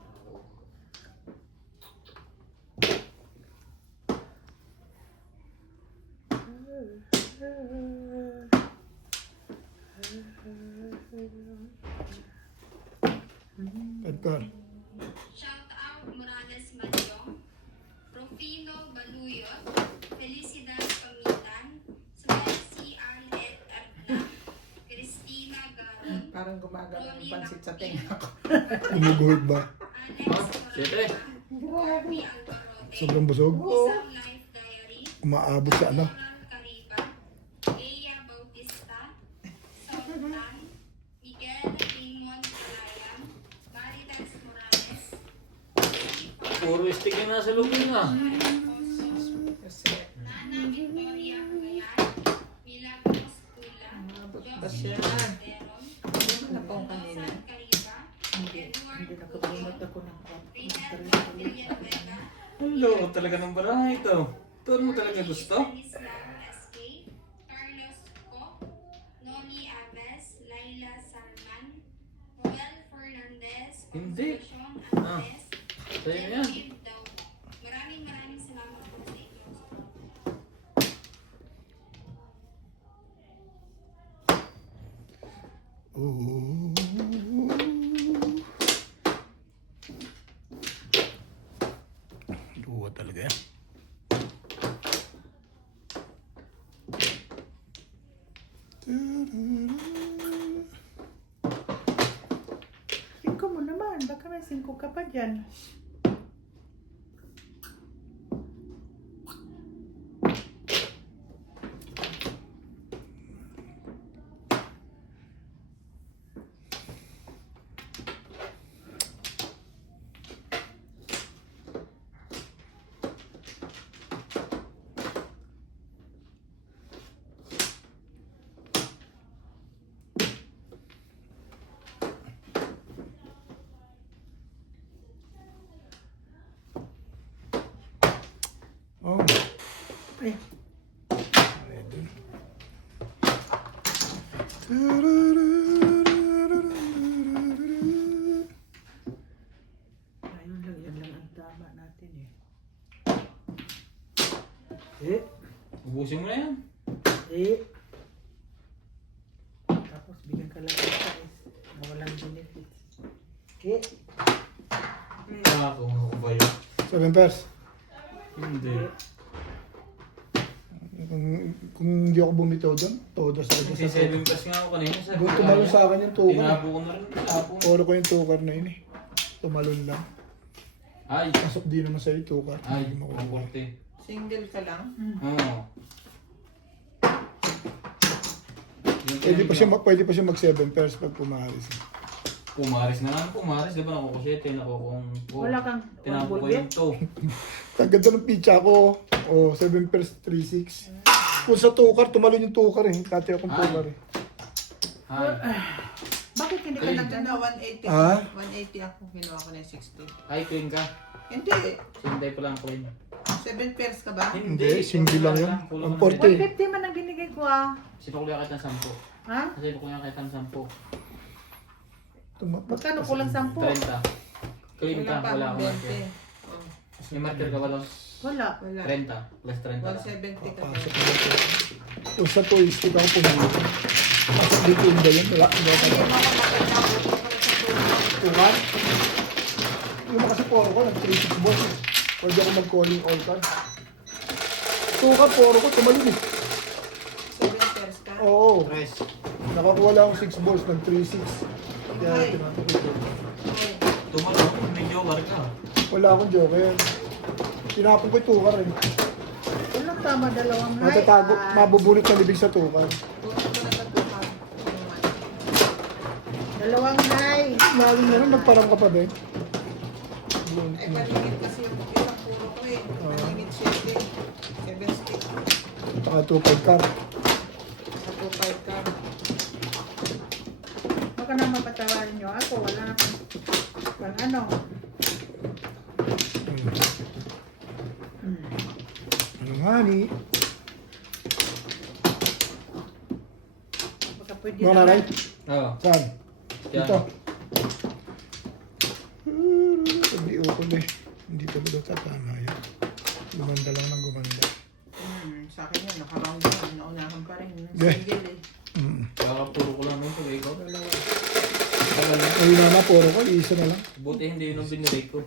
Edgar. Shout out Morales Malyong, Rufino Baluyot, Felicidad Pamitan, Smelsi Arlet Arda, Cristina Garon, Parang gumagalaw ng pansit sa tenga ko. Umuguhit ba? Alex Siyete. Morales, Barbie Alvarote, Sobrang busog? Isang Life Diary, Umaabot sa ano? Coral Cariba, Ea Bautista, Sultan, Miguel Raymond Alayam, Maritas Morales, Puro stick yung nasa loob na. Nana Victoria Cagayan, Milagros Tula, pa siya. Teron, Ano pa ang kanina? Rosan Cariba, Hindi Edward nakabunot Puyo, ako ng Reynaldo Villanueva, Ang loko talaga ng baraha ito. Ito mo talaga gusto? Stanislao SK, Carlos Co, Noli Aves, Laila Salman, Joel Fernandez, Hindi. Concepcion Ah, Andres, sa'yo yan. Genevieve Daw. Maraming salamat po sa inyo. Luwa talaga yan. Singko mo naman. Baka may singko ka pa dyan. Oh. Eh, Ready. ayun lang. Yan lang ang tama natin eh. Ubusin mo na yan. Eh. Tapos bigyan ka lang ng size. Na walang benefits. Okay. Kung ako ba yun? 7 pairs. Hindi. Kung hindi ako bumitaw doon, todas ako dyan Kasi sa 7 plus nga ako kanina. Sabi Kung ko, tumalon sa akin yung tukar. Tinabo ko na rin. Tinabo. Puro ko yung tukar na yun eh. Tumalon lang. Ay. Pasok di naman sa'yo yung tukar. Ay. Hindi mo makuha. 140. Single ka lang. Oo. Pwede pa siya mag 7 pairs pag pumaris. Pumaris na lang. Pumaris. Di ba nakuha ko 7? Nakuha ko kung... Wala kang Tinabo ko yung 2. Ang ganda ng pizza ko. Oh, 7 pairs, 3-6. Kung sa tukar, tumalon yung tukar eh. Kati akong tukar eh. Ay. Bakit hindi ka Ay. nag Ito na 180. Ah? 180 ako. Ginawa ko na yung 60. Ay, clean ka. Hindi. Sunday pa lang clean. 7 pairs ka ba? Hindi, single lang yun. Kulang Ang ka na. 40. 150 man ang binigay ko ah. Sinukuli ka ng 10. Ha? Sinukuli ka ng 10. Magkano kulang 10? 30. Clean ka. Wala pa Wala akong akong marker. 20. Oh, May marker ka ba doon? Wala. wala. 30. Plus 30 lang. 170 ka ba? Pasok na ito. Kung sa twist, ikaw pumili. Pasok dito yung ba yun? Wala. Hindi ako Hindi na. mo ako makatapos. Tukar? Yung mga kasi poro ko, nag-36 balls eh. Pwede ako mag-calling all card. Tukar, poro ko, tumalun eh. 7 pairs ka? Oo. Press. Nakakuha lang akong 6 balls, nag-3-6. Kaya Ay. tinatapos ko. Okay. Tumalong. Medyo war ka. Wala akong joker. Tinapon ko yung tukar eh. Walang tama, dalawang high. Matatago, mabubulot na libig sa tukar. Kunin ko na natukan. Dalawang high. Lalo na rin, nagparang ka pa din. Eh, palingit kasi yung isang puro ko eh. Palingit 7. 7 stick. Saka 2-5 card. Sa 2-5 ka. Baka naman patawarin nyo ako. Wala akong pang ano. Ano nga ni? Baka pwede Mga nanay? Oo. Saan? Yan. Dito. Hindi open eh. Hindi talaga tatama yun. Gumanda lang ng gumanda. Sa akin yun, nakaround na. Naunahan pa rin. Yeah. Single eh. Kaka puro ko lang nung pag ikaw. Dalawa. Ayun na puro ko, isa na lang. Buti hindi yun ang binirate ko.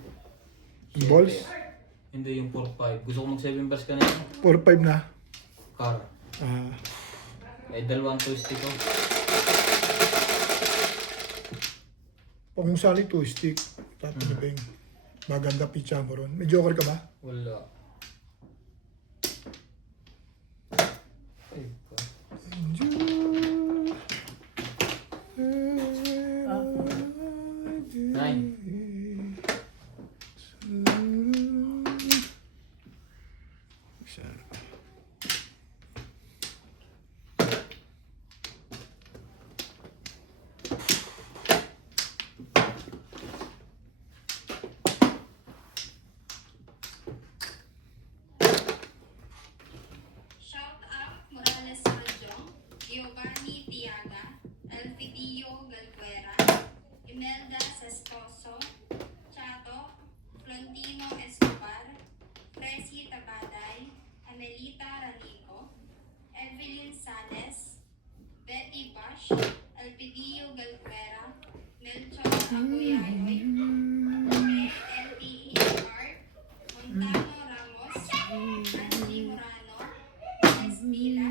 Balls? Hindi yung 4-5. Gusto ko mag 7 bars ka na yun. 4-5 na. Kara. Ah, Eh, dalawang twist ko. pag kung sali 2 stick, tatanibing. Maganda pizza mo ron. May joker ka ba? Wala. Nine. Shout out Morales Manjong, Giovanni Tiaga, Elfidio Galguera, Imelda Sestoso, Chato, Florentino Escobar, Presi Tabaday, Amelita Ranico, Evelyn Sales, Betty Bash, Elpidio Galguera, Melchor Aguyayoy, LTER, Montano Ramos, Angie Morano, Espila,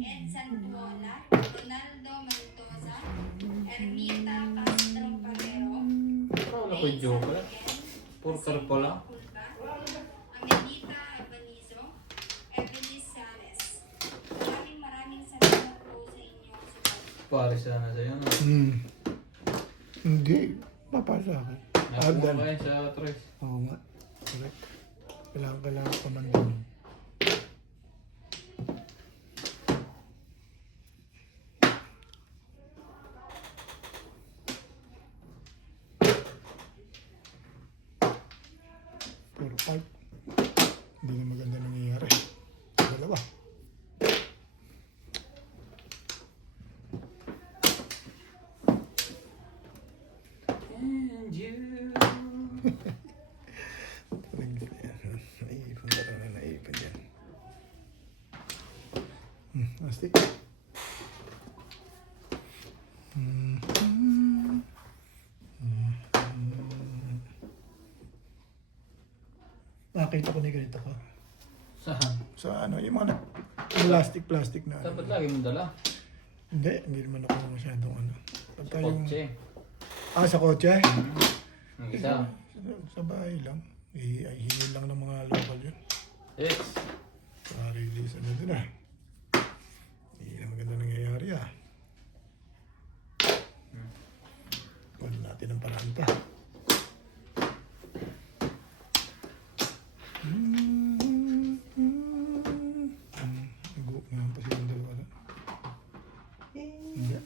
Ed Santuola, Ronaldo Mendoza, Ermita Castro Carrero, Wala ko yung joker. Puro kar pala. Amelita Abanizo, Evelyn Sales. Maraming salamat po sa inyo. Pares na sa'yo. No? Hindi. Papasa ako. Nakuha kayo sa tres. Oo nga. Correct. Kailangan pa man doon. Puro 5. Hindi na maganda nangyayari. Dalawa. And you. Naipon ka na naipon yan. Astig. nakita ko na ganito ko. Saan? Sa ano, yung mga plastic na. Dapat lagi mong dala. Hindi naman ako masyadong ano. Pagka Sa yung... kotse. Sa kotse? Yung isa. Sa bahay lang. Ay, hingin lang ng mga local yun. Yes. Para release ano din ah. Hindi na maganda nangyayari ah. Wala natin ang paraan pa. Nag-uuk nga pa silang dalawa na. Hindi.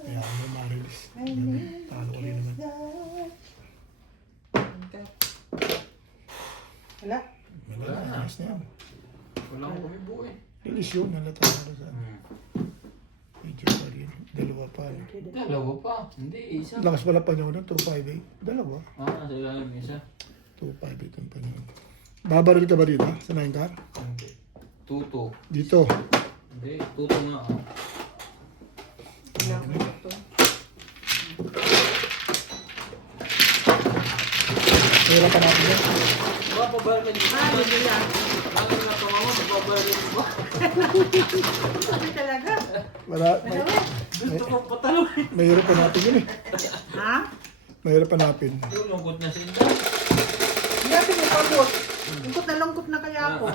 Kaya ano ma-release. Talo ko rin naman. Wala. Wala na. Ayos na yan. Wala akong kumibo eh. Release yun. Nalata ko sa medyo pa rin. Dalawa pa. Dalawa pa. Hindi, isa. Lakas pala pa niya 258. Dalawa. Nasa ilalim yung isa. 258 ang panahon. Babaril ka ba dito? Sa 9 car? Hindi. Tuto. Dito. Hindi, tuto nga. Oh. Wala ko ito. Kaya pa natin yan. Baka pabayar ka dito. Hindi lang. Lalo na tawa mo, magbabayar mo ba? Sabi talaga. Wala. Gusto ko patalo. Mahirap pa natin yun eh. Ha? Mahirap pa natin. Yung lungkot na sinta. Hindi natin yung pagod. Lungkot na kaya ako.